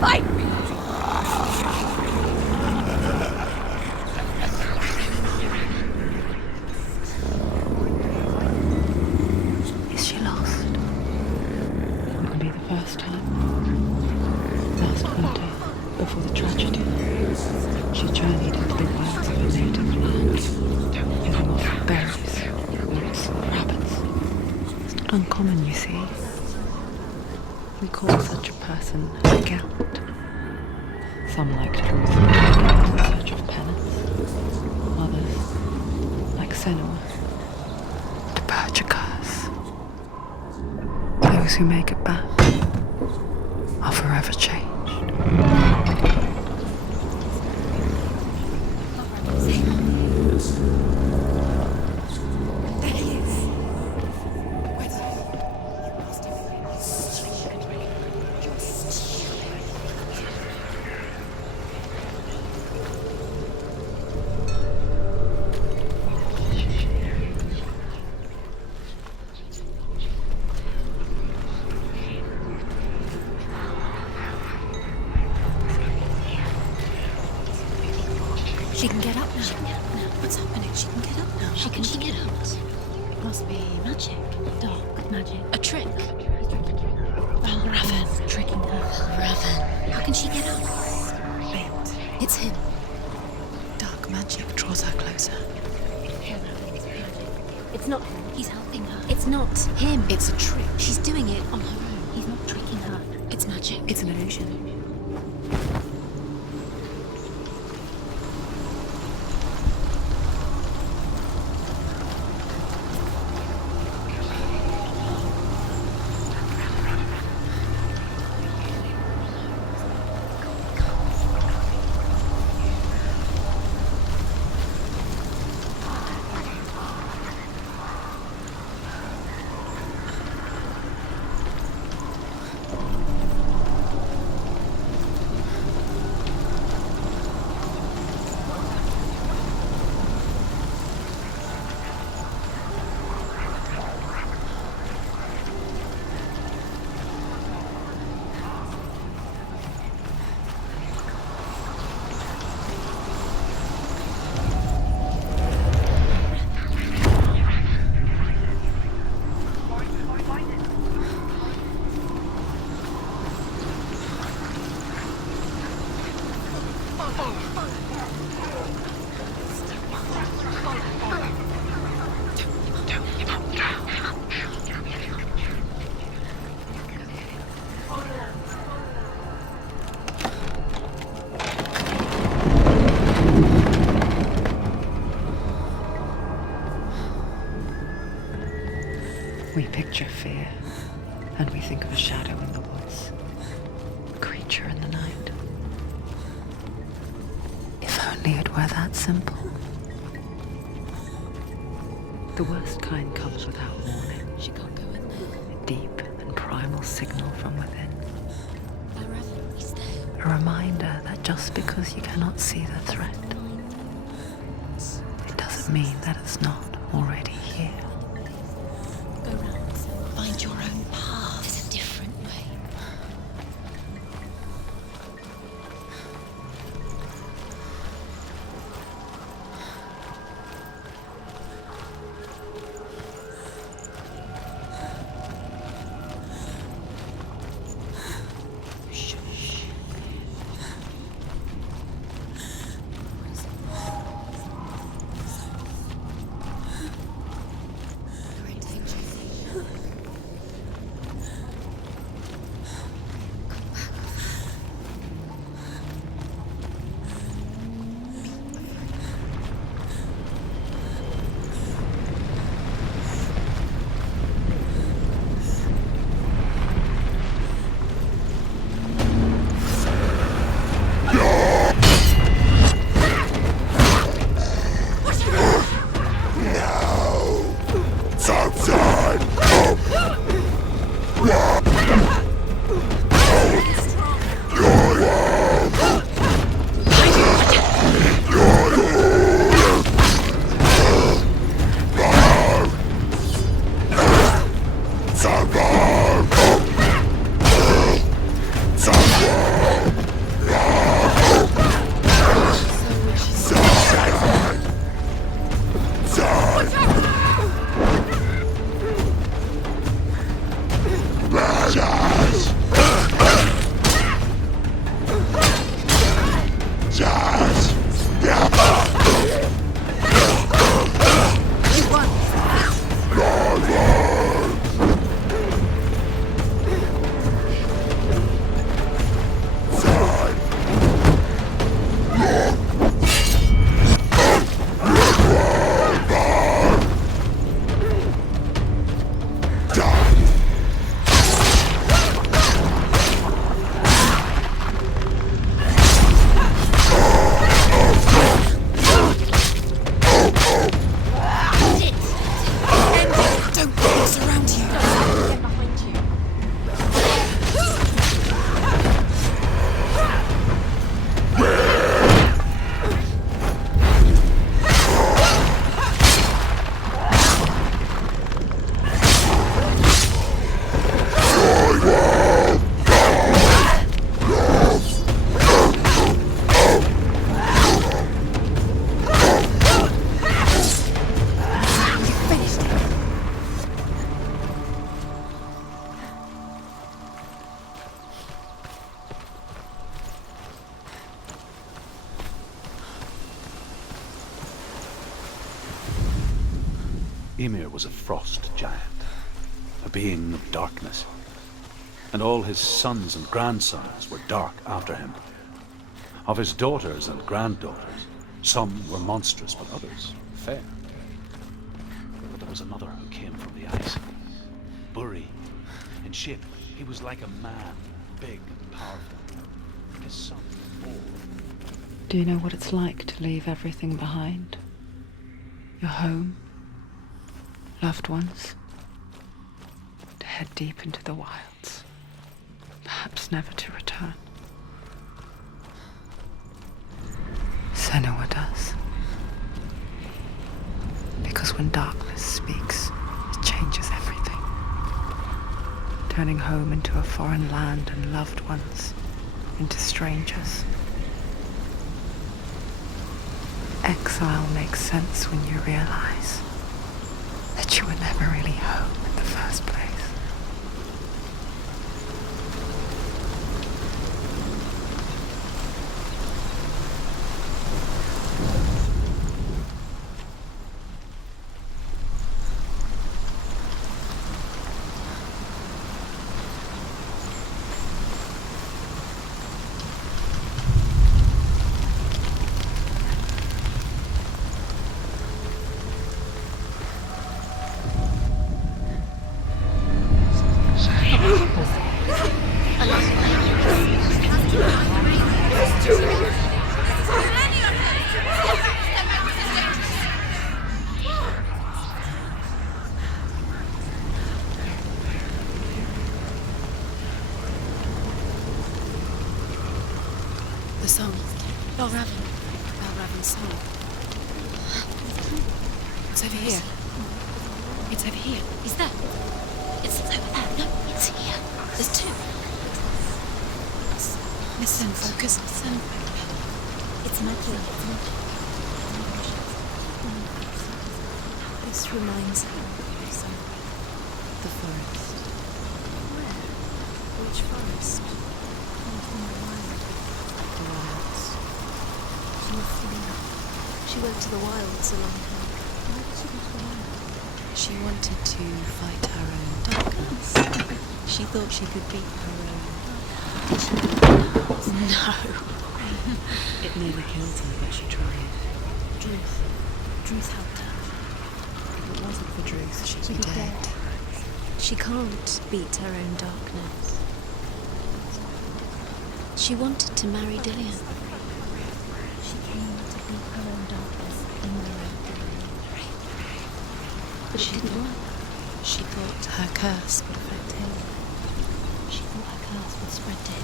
Fight me! Is she lost? It will be the first time. Last winter, before the tragedy, she journeyed into the wilds of her native land, living off berries, roots, rabbits. It's not uncommon, you see. We call such a person a gallant. Some like to cruise through the world in search of penance. Others, like Senua, to purge a curse. Those who make it back are forever changed. She can get up now. What's happening? She can get up now. Can she get up? It must be magic. Dark magic. A trick. Rafael tricking her. Rafael. How can she get up? Wait. It's him. Dark magic draws her closer. It's not him. He's helping her. It's not him. It's a trick. She's doing it on her own. He's not tricking her. It's magic. It's an illusion. We picture fear, and we think of a shadow in the woods, a creature in the night. If only it were that simple. The worst kind comes without warning. She can't go in there. A deep and primal signal from within. Wherever we stay. A reminder that just because you cannot see the threat, it doesn't mean that it's not already here. Go round. Find your own path. There's a different way. Great thing, Jesse. Ymir was a frost giant, a being of darkness, and all his sons and grandsons were dark after him. Of his daughters and granddaughters, some were monstrous, but others fair. But there was another who came from the ice. Buri. In shape, he was like a man, big and powerful. His son, old. Do you know what it's like to leave everything behind? Your home, loved ones, to head deep into the wilds, perhaps never to return. Senua does. Because when darkness speaks, it changes everything, turning home into a foreign land and loved ones into strangers. Exile makes sense when you realize that you were never really home in the first place. The song. Balravan's song. It's over here. It's over here. Is that? It's over there. No, it's here. There's two. Listen, focus, listen. It's Mercury. This reminds her of the forest. Where? Which forest? The wilds. She was fleeing. She went to the wilds along her. Why did she go to the wilds? She wanted to fight her own darkness. She thought she could beat her own. No. It nearly killed her, but she tried. Druth helped her. If it wasn't for Druth, she'd be dead. She can't beat her own darkness. She wanted to marry Dillian. She came to beat her own darkness and marry Dillian. But it didn't work. She thought her curse would affect him. She thought her curse would spread to him.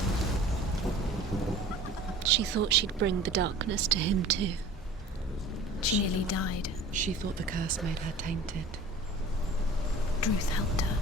She thought she'd bring the darkness to him too. She nearly died. She thought the curse made her tainted. Druth helped her.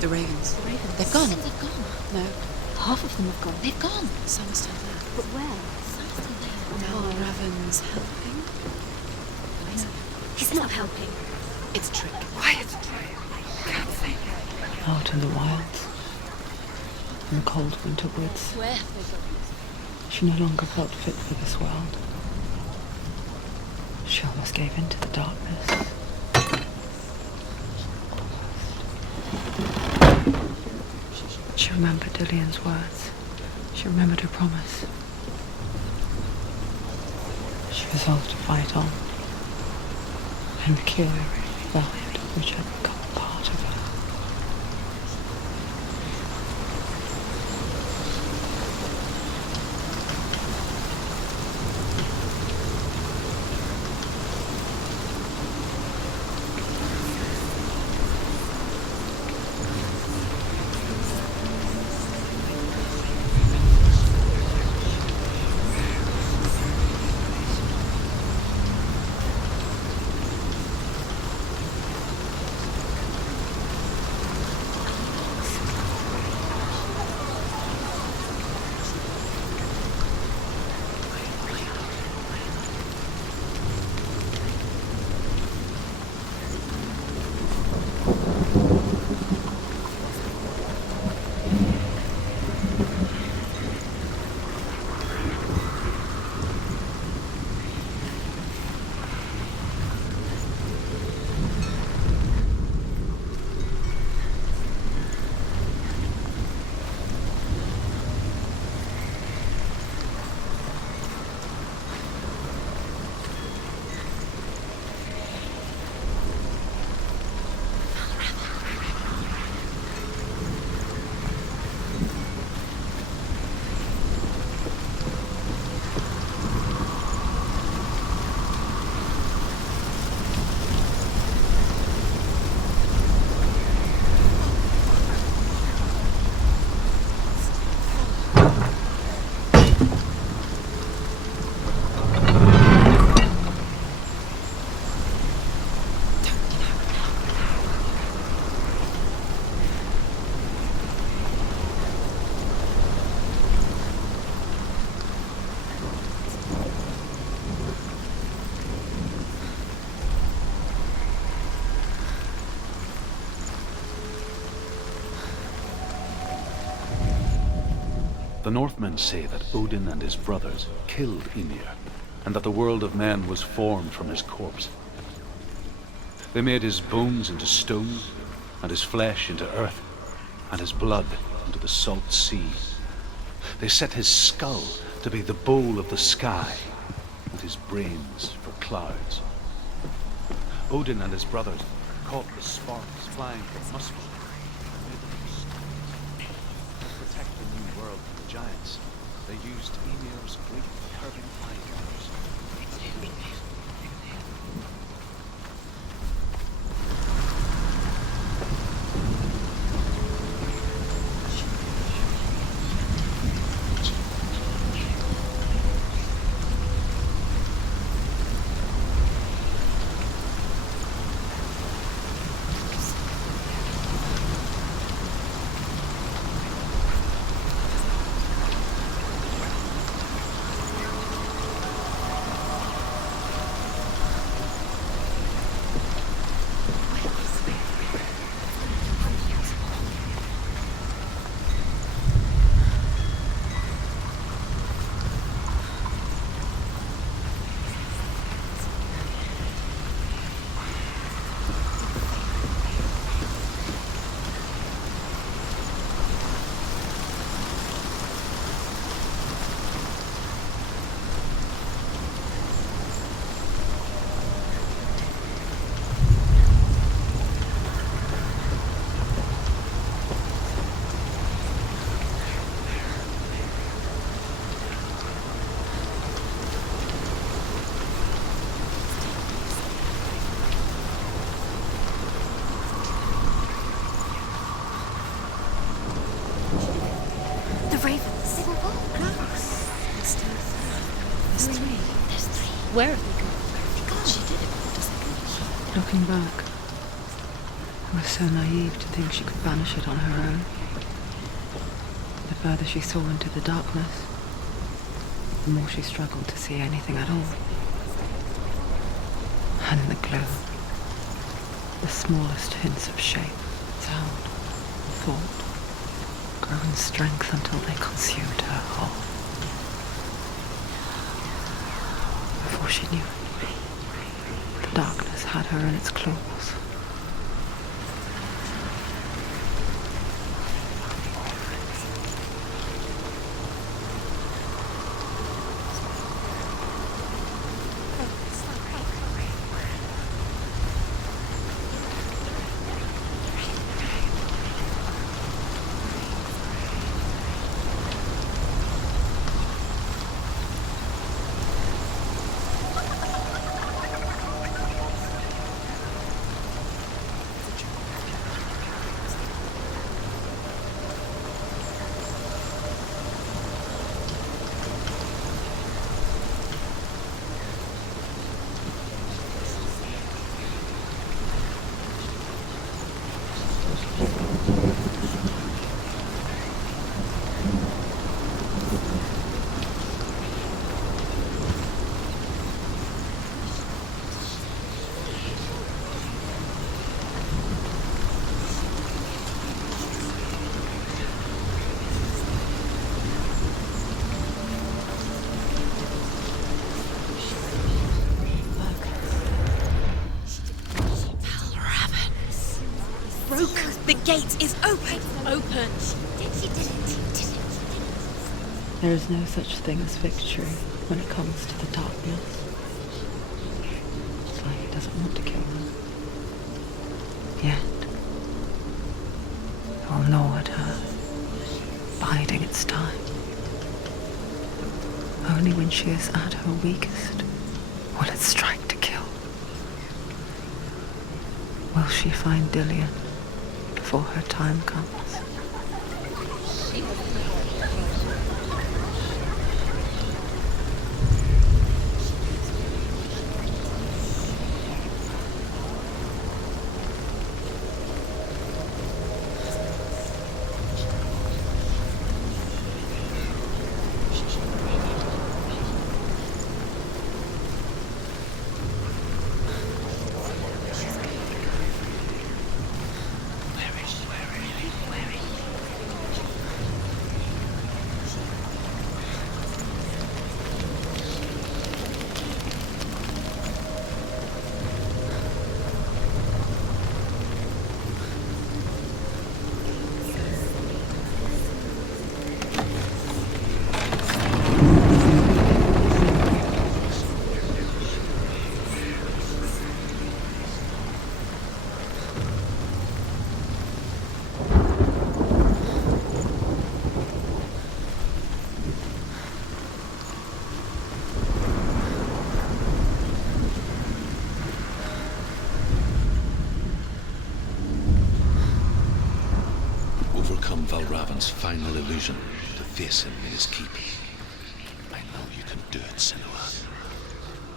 The ravens. They've gone. No. Half of them have gone. They've gone. Some are still there. But where? Some are still there. Balravan's helping. He's not helping. It's a trick. Quiet. Can't think. Out in the wilds. In the cold winter woods. Where have they gone? She no longer felt fit for this world. She almost gave in to the darkness. She remembered Dillian's words. She remembered her promise. She resolved to fight on and cure every valiant which had become a part of her. The Northmen say that Odin and his brothers killed Ymir, and that the world of men was formed from his corpse. They made his bones into stone, and his flesh into earth, and his blood into the salt sea. They set his skull to be the bowl of the sky, and his brains for clouds. Odin and his brothers caught the sparks flying from Muspel and made them into stones. To protect the new world from the giants, they used Ymir's great curving eyebrows. Where have they gone? God, she did it. Looking back, I was so naive to think she could banish it on her own. The further she saw into the darkness, the more she struggled to see anything at all. And in the gloom, the smallest hints of shape, sound, thought grew in strength until they consumed her whole. Before she knew it, the darkness had her in its claws. The gate is open! Open! She did it. There is no such thing as victory when it comes to the darkness. It's like it doesn't want to kill them. Yet, it will gnaw at her, biding its time. Only when she is at her weakest will it strike to kill. Will she find Dillion before her time comes? man's final illusion to face him in his keep. I know you can do it, Senua.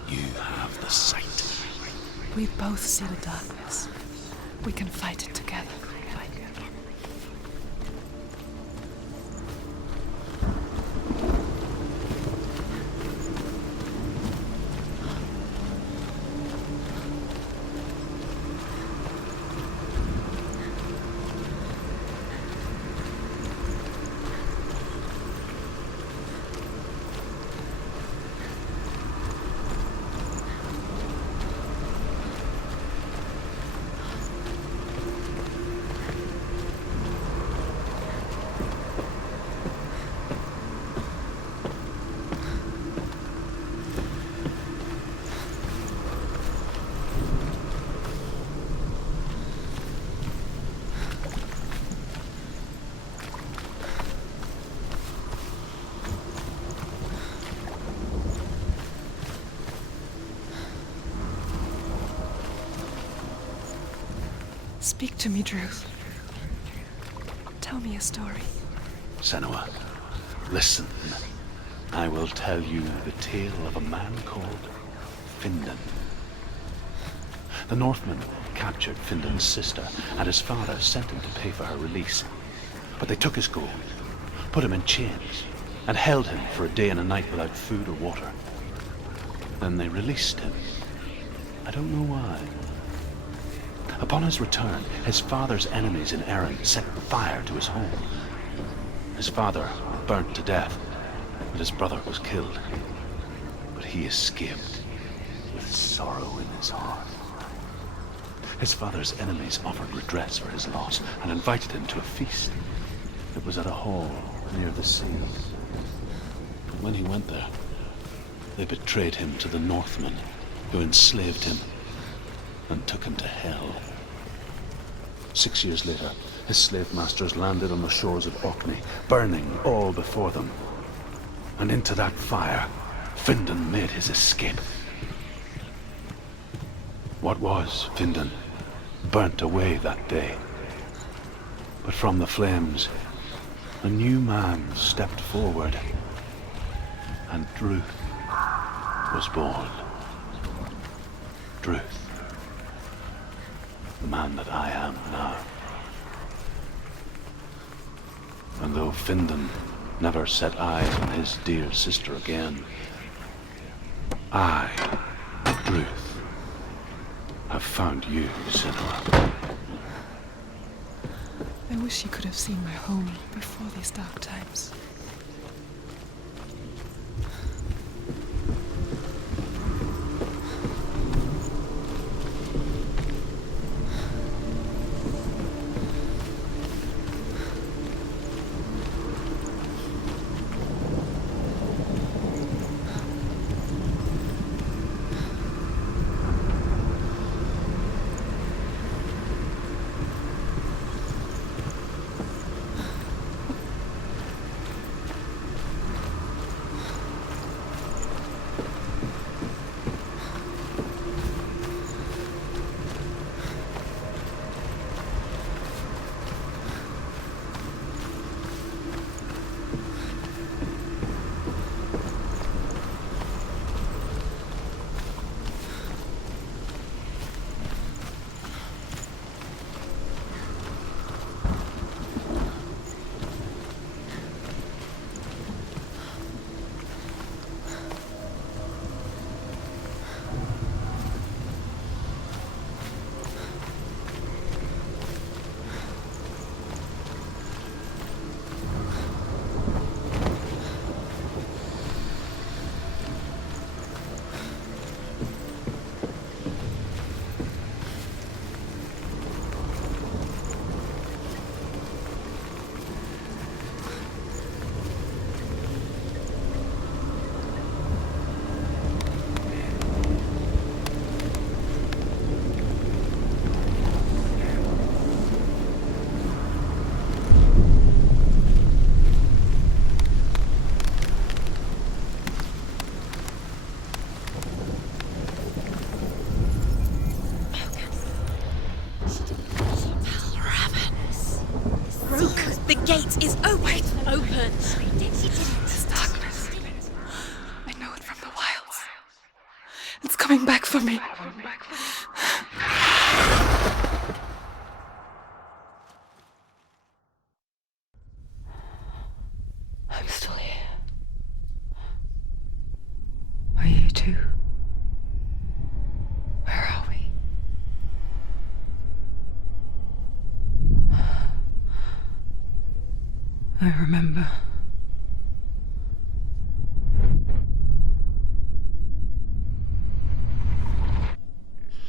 You have the sight. We both see the darkness. We can fight it together. Speak to me, Druth. Tell me a story. Senua, listen. I will tell you the tale of a man called Findan. The Northmen captured Findan's sister, and his father sent him to pay for her release. But they took his gold, put him in chains, and held him for a day and a night without food or water. Then they released him. I don't know why. Upon his return, his father's enemies in Erin set fire to his home. His father burnt to death, and his brother was killed. But he escaped with sorrow in his heart. His father's enemies offered redress for his loss and invited him to a feast. It was at a hall near the sea. But when he went there, they betrayed him to the Northmen, who enslaved him and took him to hell. 6 years later, his slave masters landed on the shores of Orkney, burning all before them. And into that fire, Findan made his escape. What was Findan burnt away that day. But from the flames, a new man stepped forward, and Druth was born. Druth. The man that I am now. And though Findan never set eyes on his dear sister again, I, Druth, have found you, Senua. I wish you could have seen my home before these dark times. Open. This darkness. I know it from the wilds. It's coming back for me. I'm still here. Are you too? Where are we? I remember.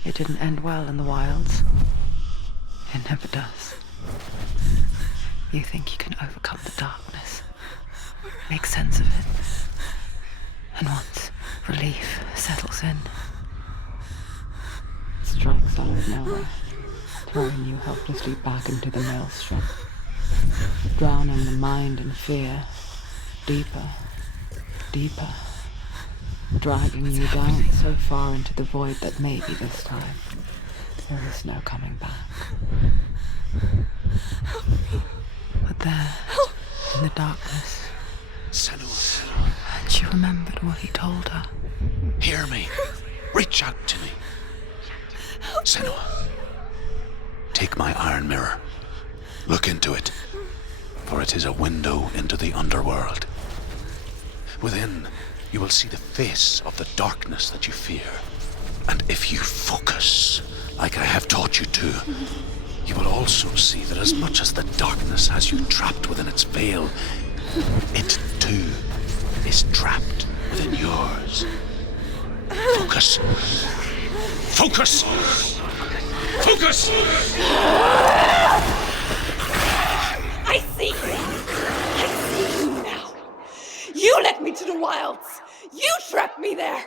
It didn't end well in the wilds. It never does. You think you can overcome the darkness, make sense of it, and once relief settles in, it strikes out of nowhere, throwing you helplessly back into the maelstrom, drowning the mind in fear, deeper, deeper, dragging you down so far into the void that maybe this time there is no coming back. But there, in the darkness, Senua, and she remembered what he told her. hear me. Reach out to me. Senua, take my iron mirror. Look into it, for it is a window into the underworld. Within, you will see the face of the darkness that you fear. And if you focus, like I have taught you to, you will also see that as much as the darkness has you trapped within its veil, it too is trapped within yours. Focus. Focus! Focus! I see you! I see you now! You led me to the wilds! You trapped me there!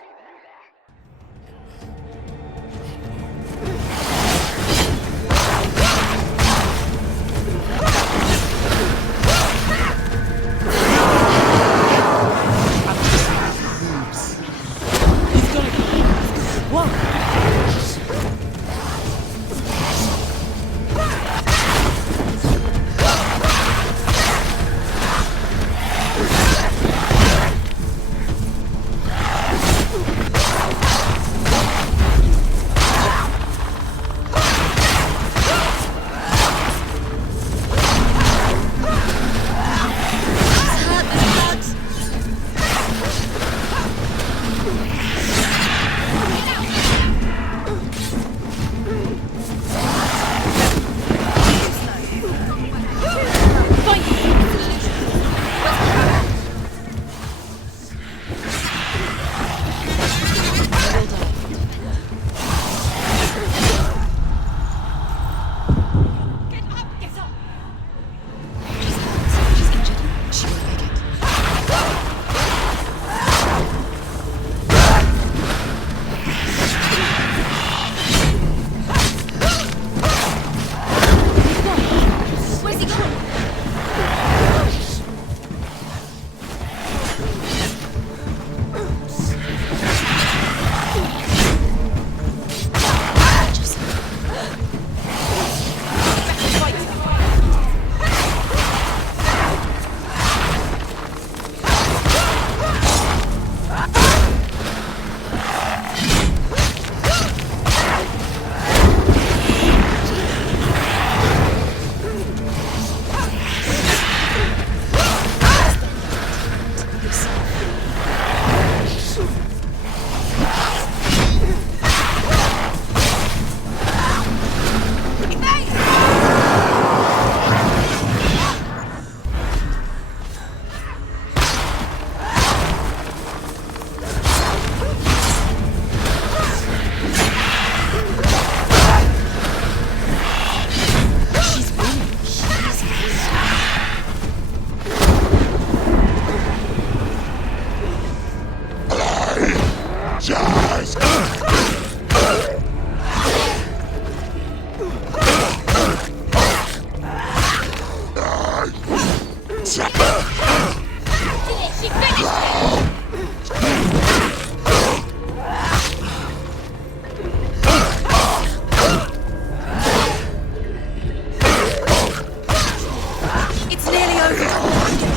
It's nearly over.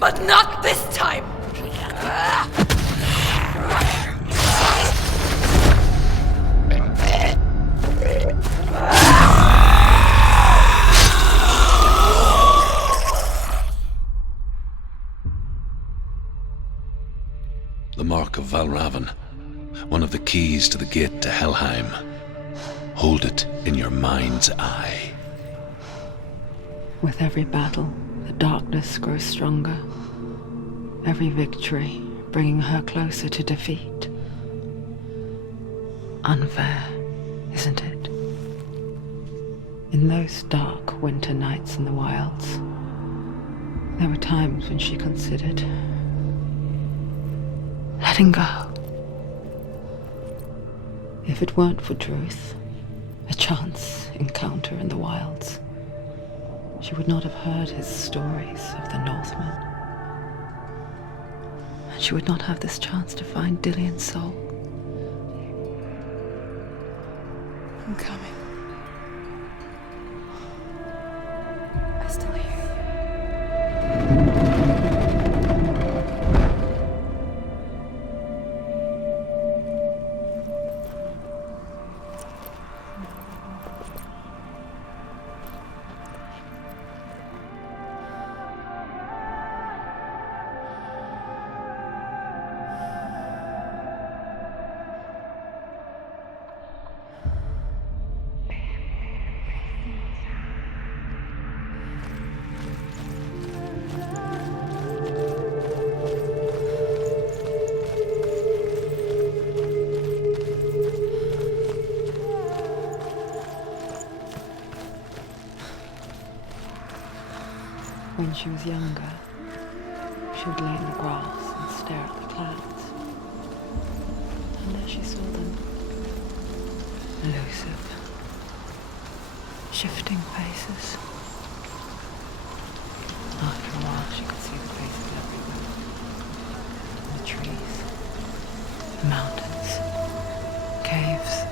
But not this time! The mark of Valravan, one of the keys to the gate to Helheim. Hold it in your mind's eye. With every battle, the darkness grows stronger. Every victory bringing her closer to defeat. Unfair, isn't it? In those dark winter nights in the wilds, there were times when she considered letting go. If it weren't for Druth, a chance encounter in the wilds, she would not have heard his stories of the Northmen. And she would not have this chance to find Dillion's soul. I'm coming. I still hear you. When she was younger, she would lay in the grass and stare at the clouds. And there she saw them. Elusive, shifting faces. After a while, she could see the faces everywhere. In the trees, the mountains, caves.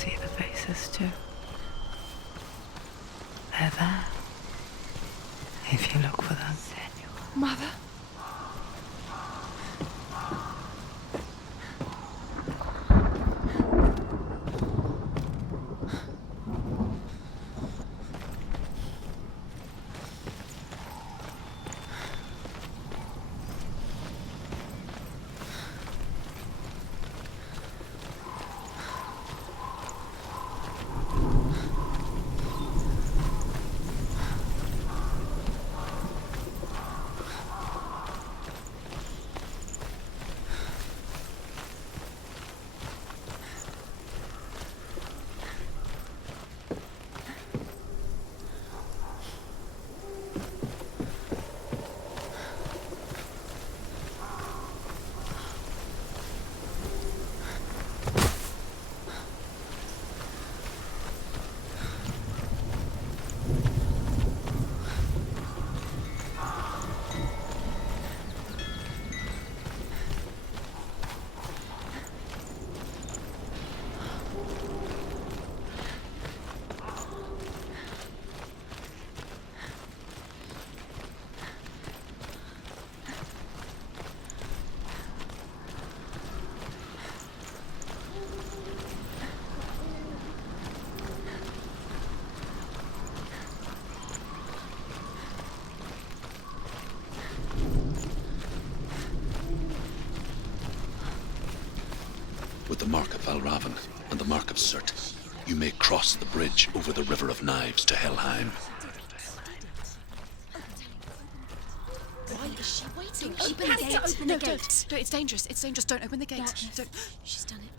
see the faces too. They're there. If you look for them. Mother? With the mark of Valravan and the mark of Cert, you may cross the bridge over the River of Knives to Helheim. Why is she waiting? Open the gate. Open the gate. No, it's dangerous. It's dangerous. Don't open the gate. Don't. She's done it.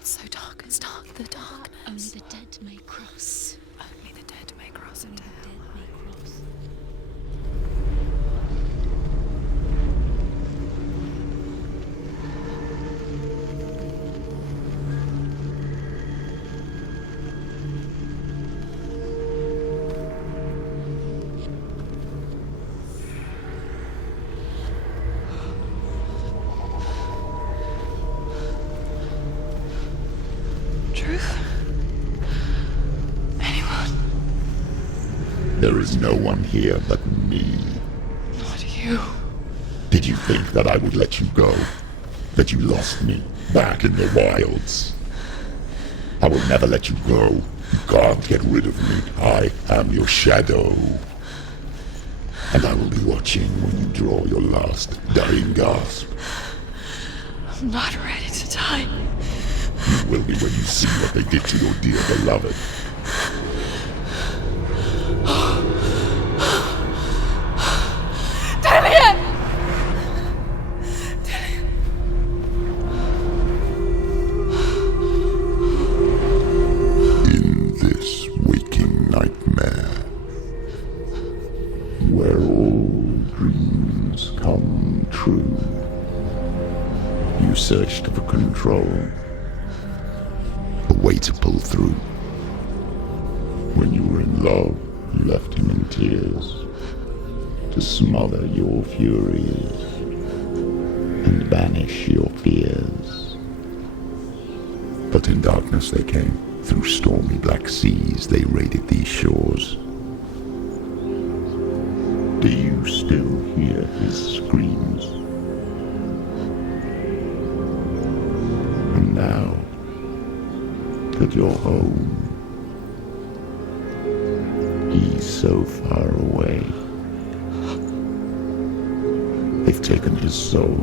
It's so dark. It's dark. The darkness. Only the dead may cross. Only the dead may cross Only into the hell. dead may cross. Truth? Anyone? There is no one here but me. Not you. Did you think that I would let you go? That you lost me back in the wilds? I will never let you go. You can't get rid of me. I am your shadow. And I will be watching when you draw your last dying gasp. I'm not ready to die. You will be when you see what they did to your dear beloved. In this waking nightmare, where all dreams come true, you searched for control, a way to pull through. When you were in love, you left him in tears to smother your furies and banish your fears. But in darkness they came, through stormy black seas they raided these shores. Do you still hear his screams? And now that you're home, he's so far away. They've taken his soul.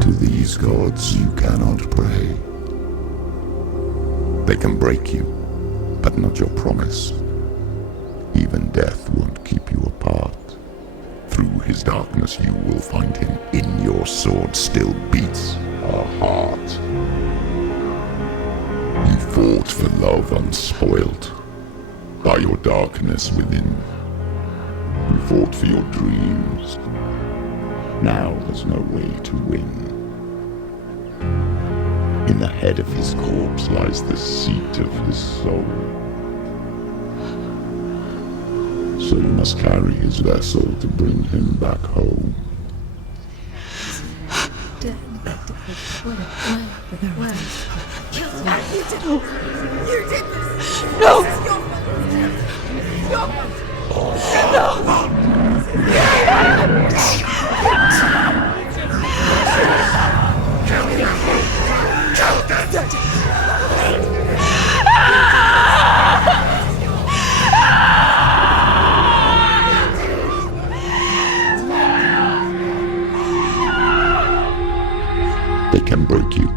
To these gods you cannot pray. They can break you, but not your promise. Even death won't keep you apart. Through his darkness you will find him. In your sword still beats a heart. You fought for love unspoilt by your darkness within. You fought for your dreams. Now there's no way to win. In the head of his corpse lies the seat of his soul. So you must carry his vessel to bring him back home. You did this! No! This is your fault! It's your fault! They can break you,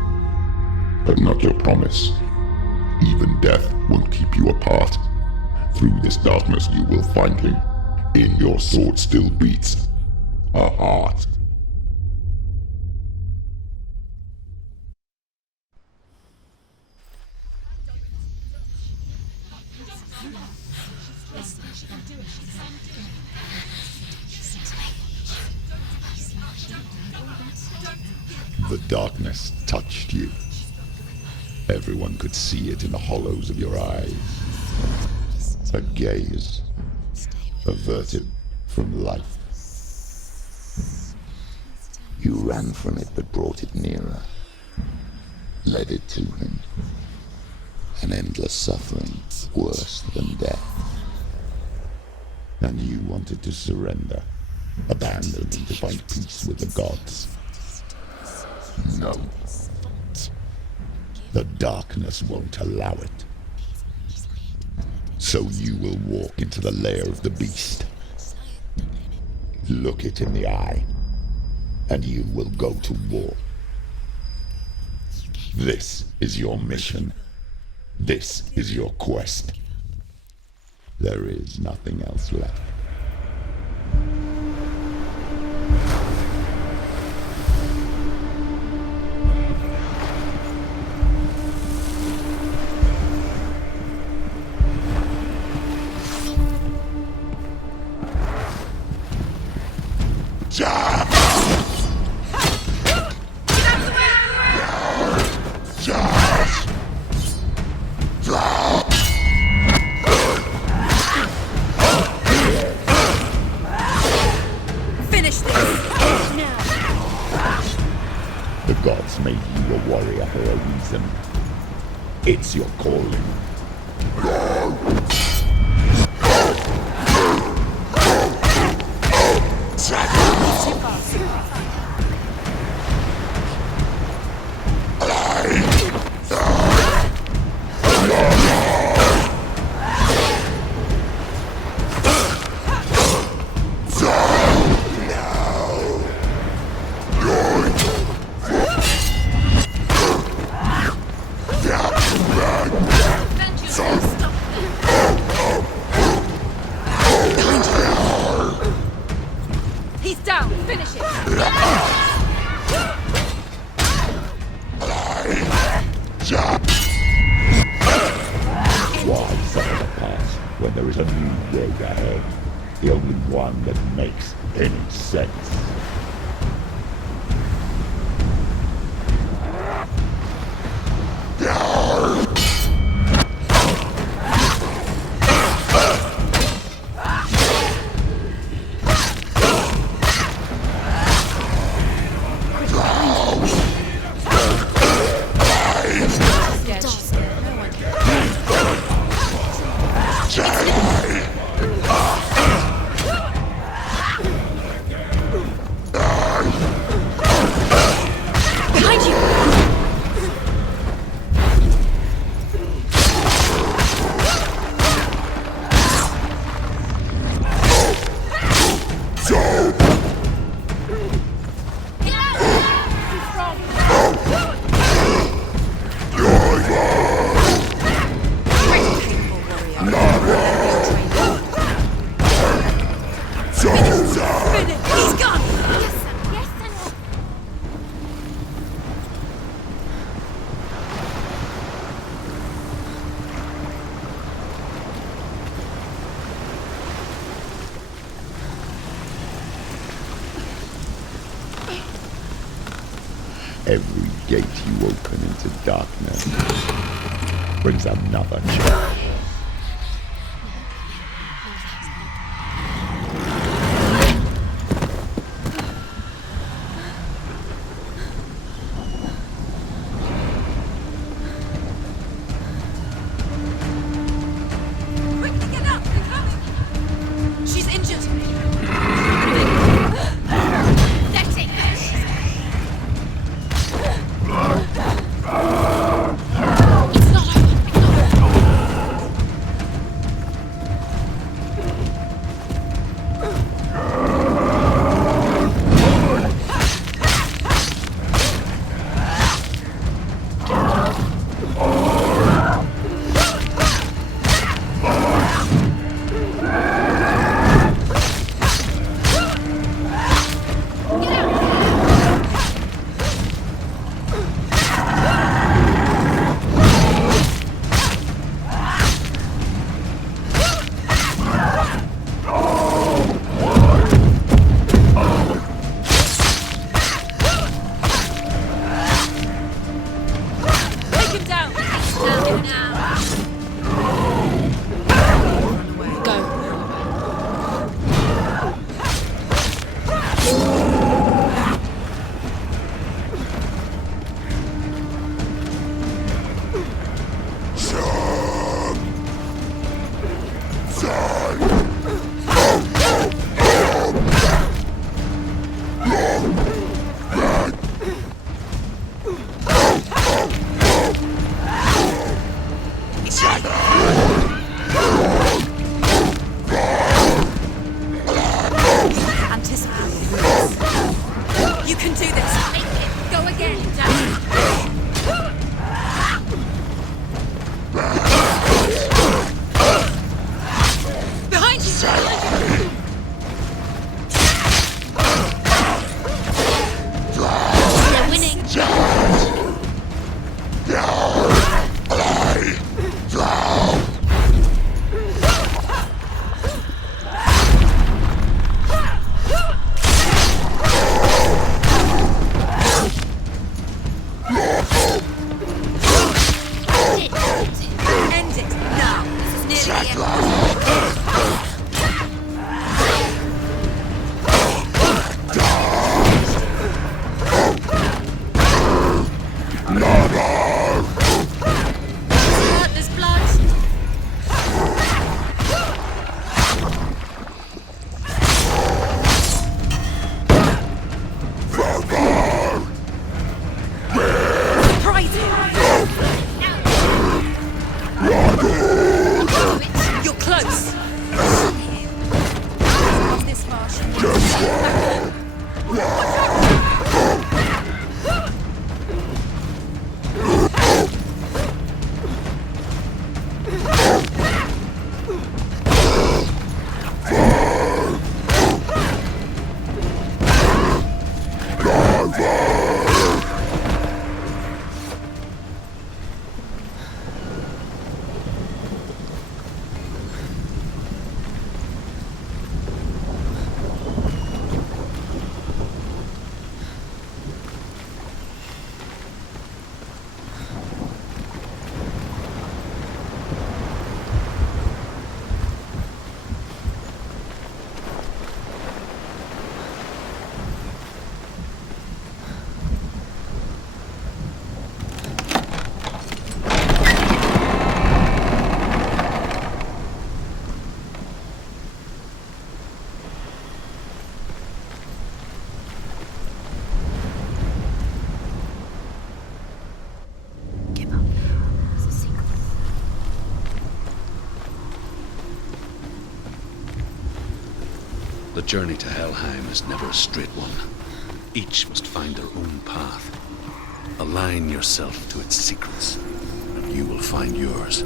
but not your promise. Even death will keep you apart. Through this darkness you will find him. In your sword still beats a heart. The darkness touched you. Everyone could see it in the hollows of your eyes. A gaze averted from life. You ran from it but brought it nearer. Led it to him. An endless suffering worse than death. And you wanted to surrender. Abandon and to find peace with the gods. No. The darkness won't allow it. So you will walk into the lair of the beast. Look it in the eye, and you will go to war. This is your mission. This is your quest. There is nothing else left. Finish this! Now! The gods made you a warrior for a reason. It's your calling. He's down! Finish it! Why suffer the past when there is a new road ahead? The only one that makes any sense. Every gate you open into darkness brings another change. The journey to Helheim is never a straight one. Each must find their own path. Align yourself to its secrets, and you will find yours.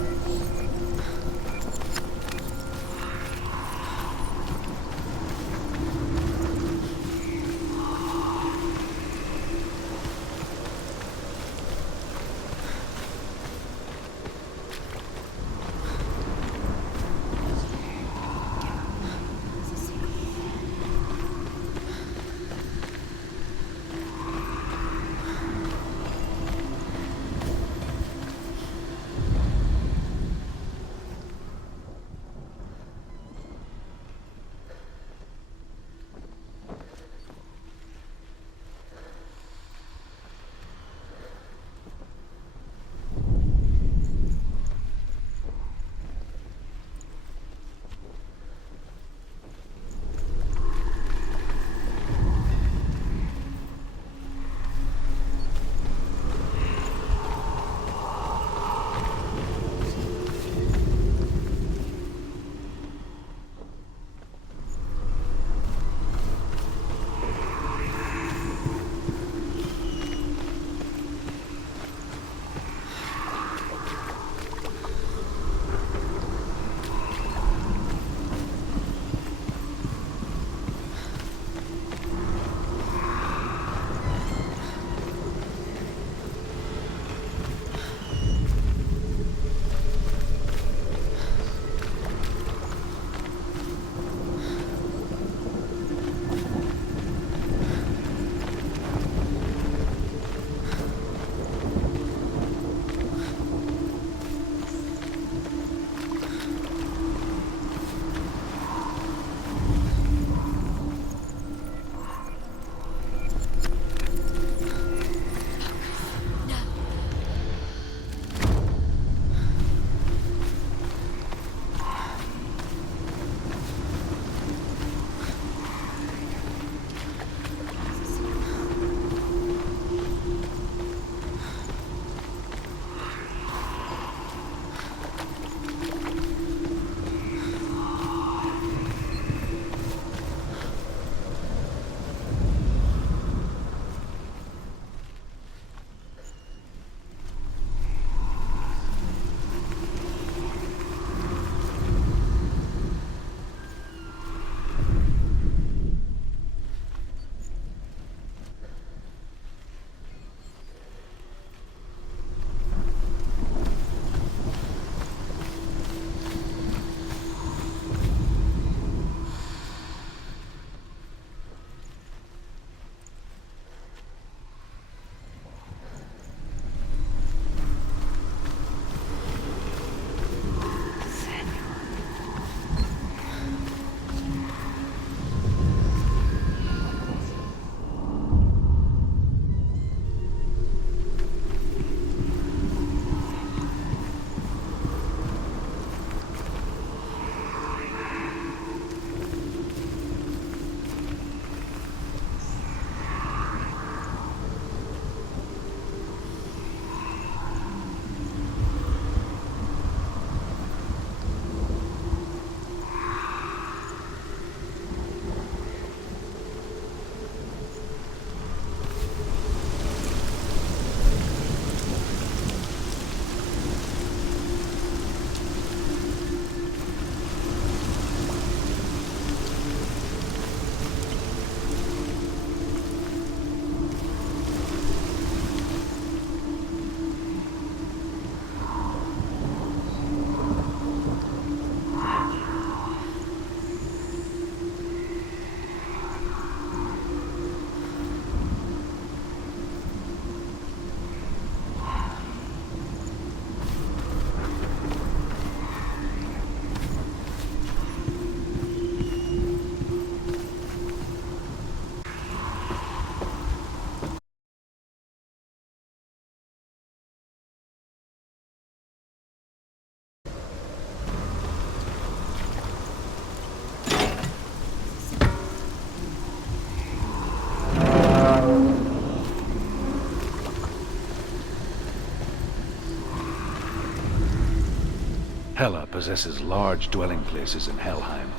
Hela possesses large dwelling places in Helheim.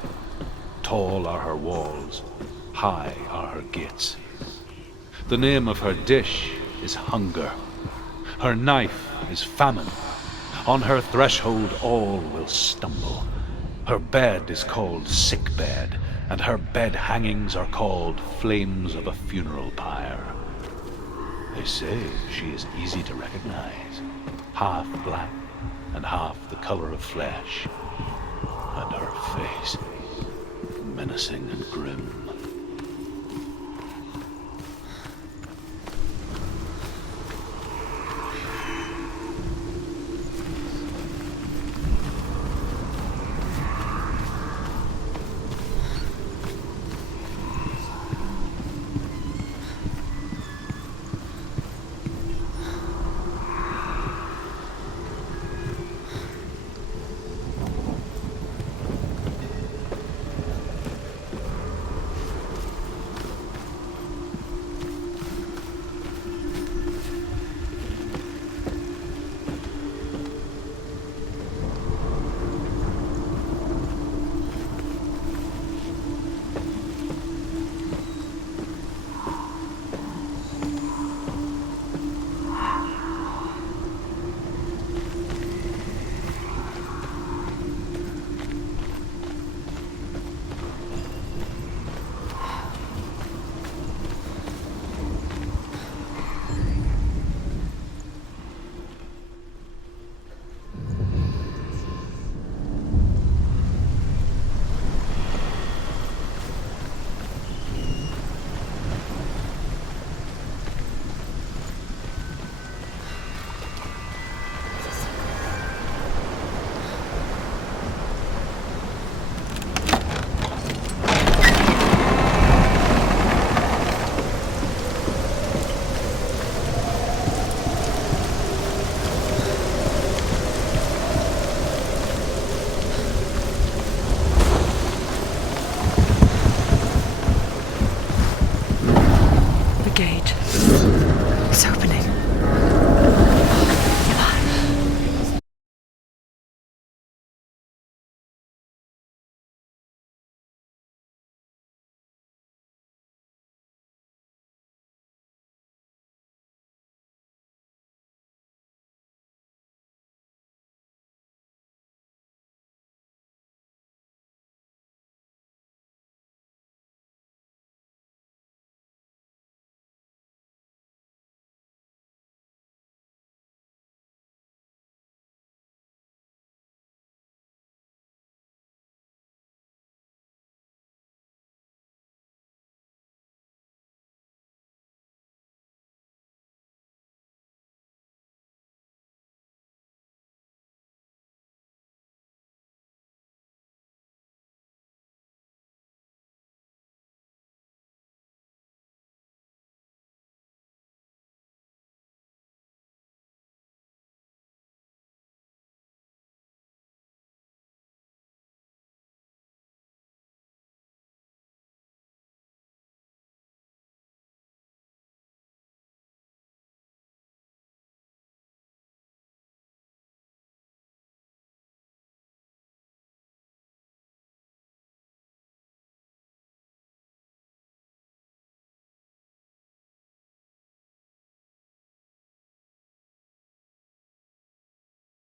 Tall are her walls, high are her gates. The name of her dish is hunger. Her knife is famine. On her threshold all will stumble. Her bed is called sick bed, and her bed hangings are called flames of a funeral pyre. They say she is easy to recognize, half black and half the color of flesh, and her face menacing and grim.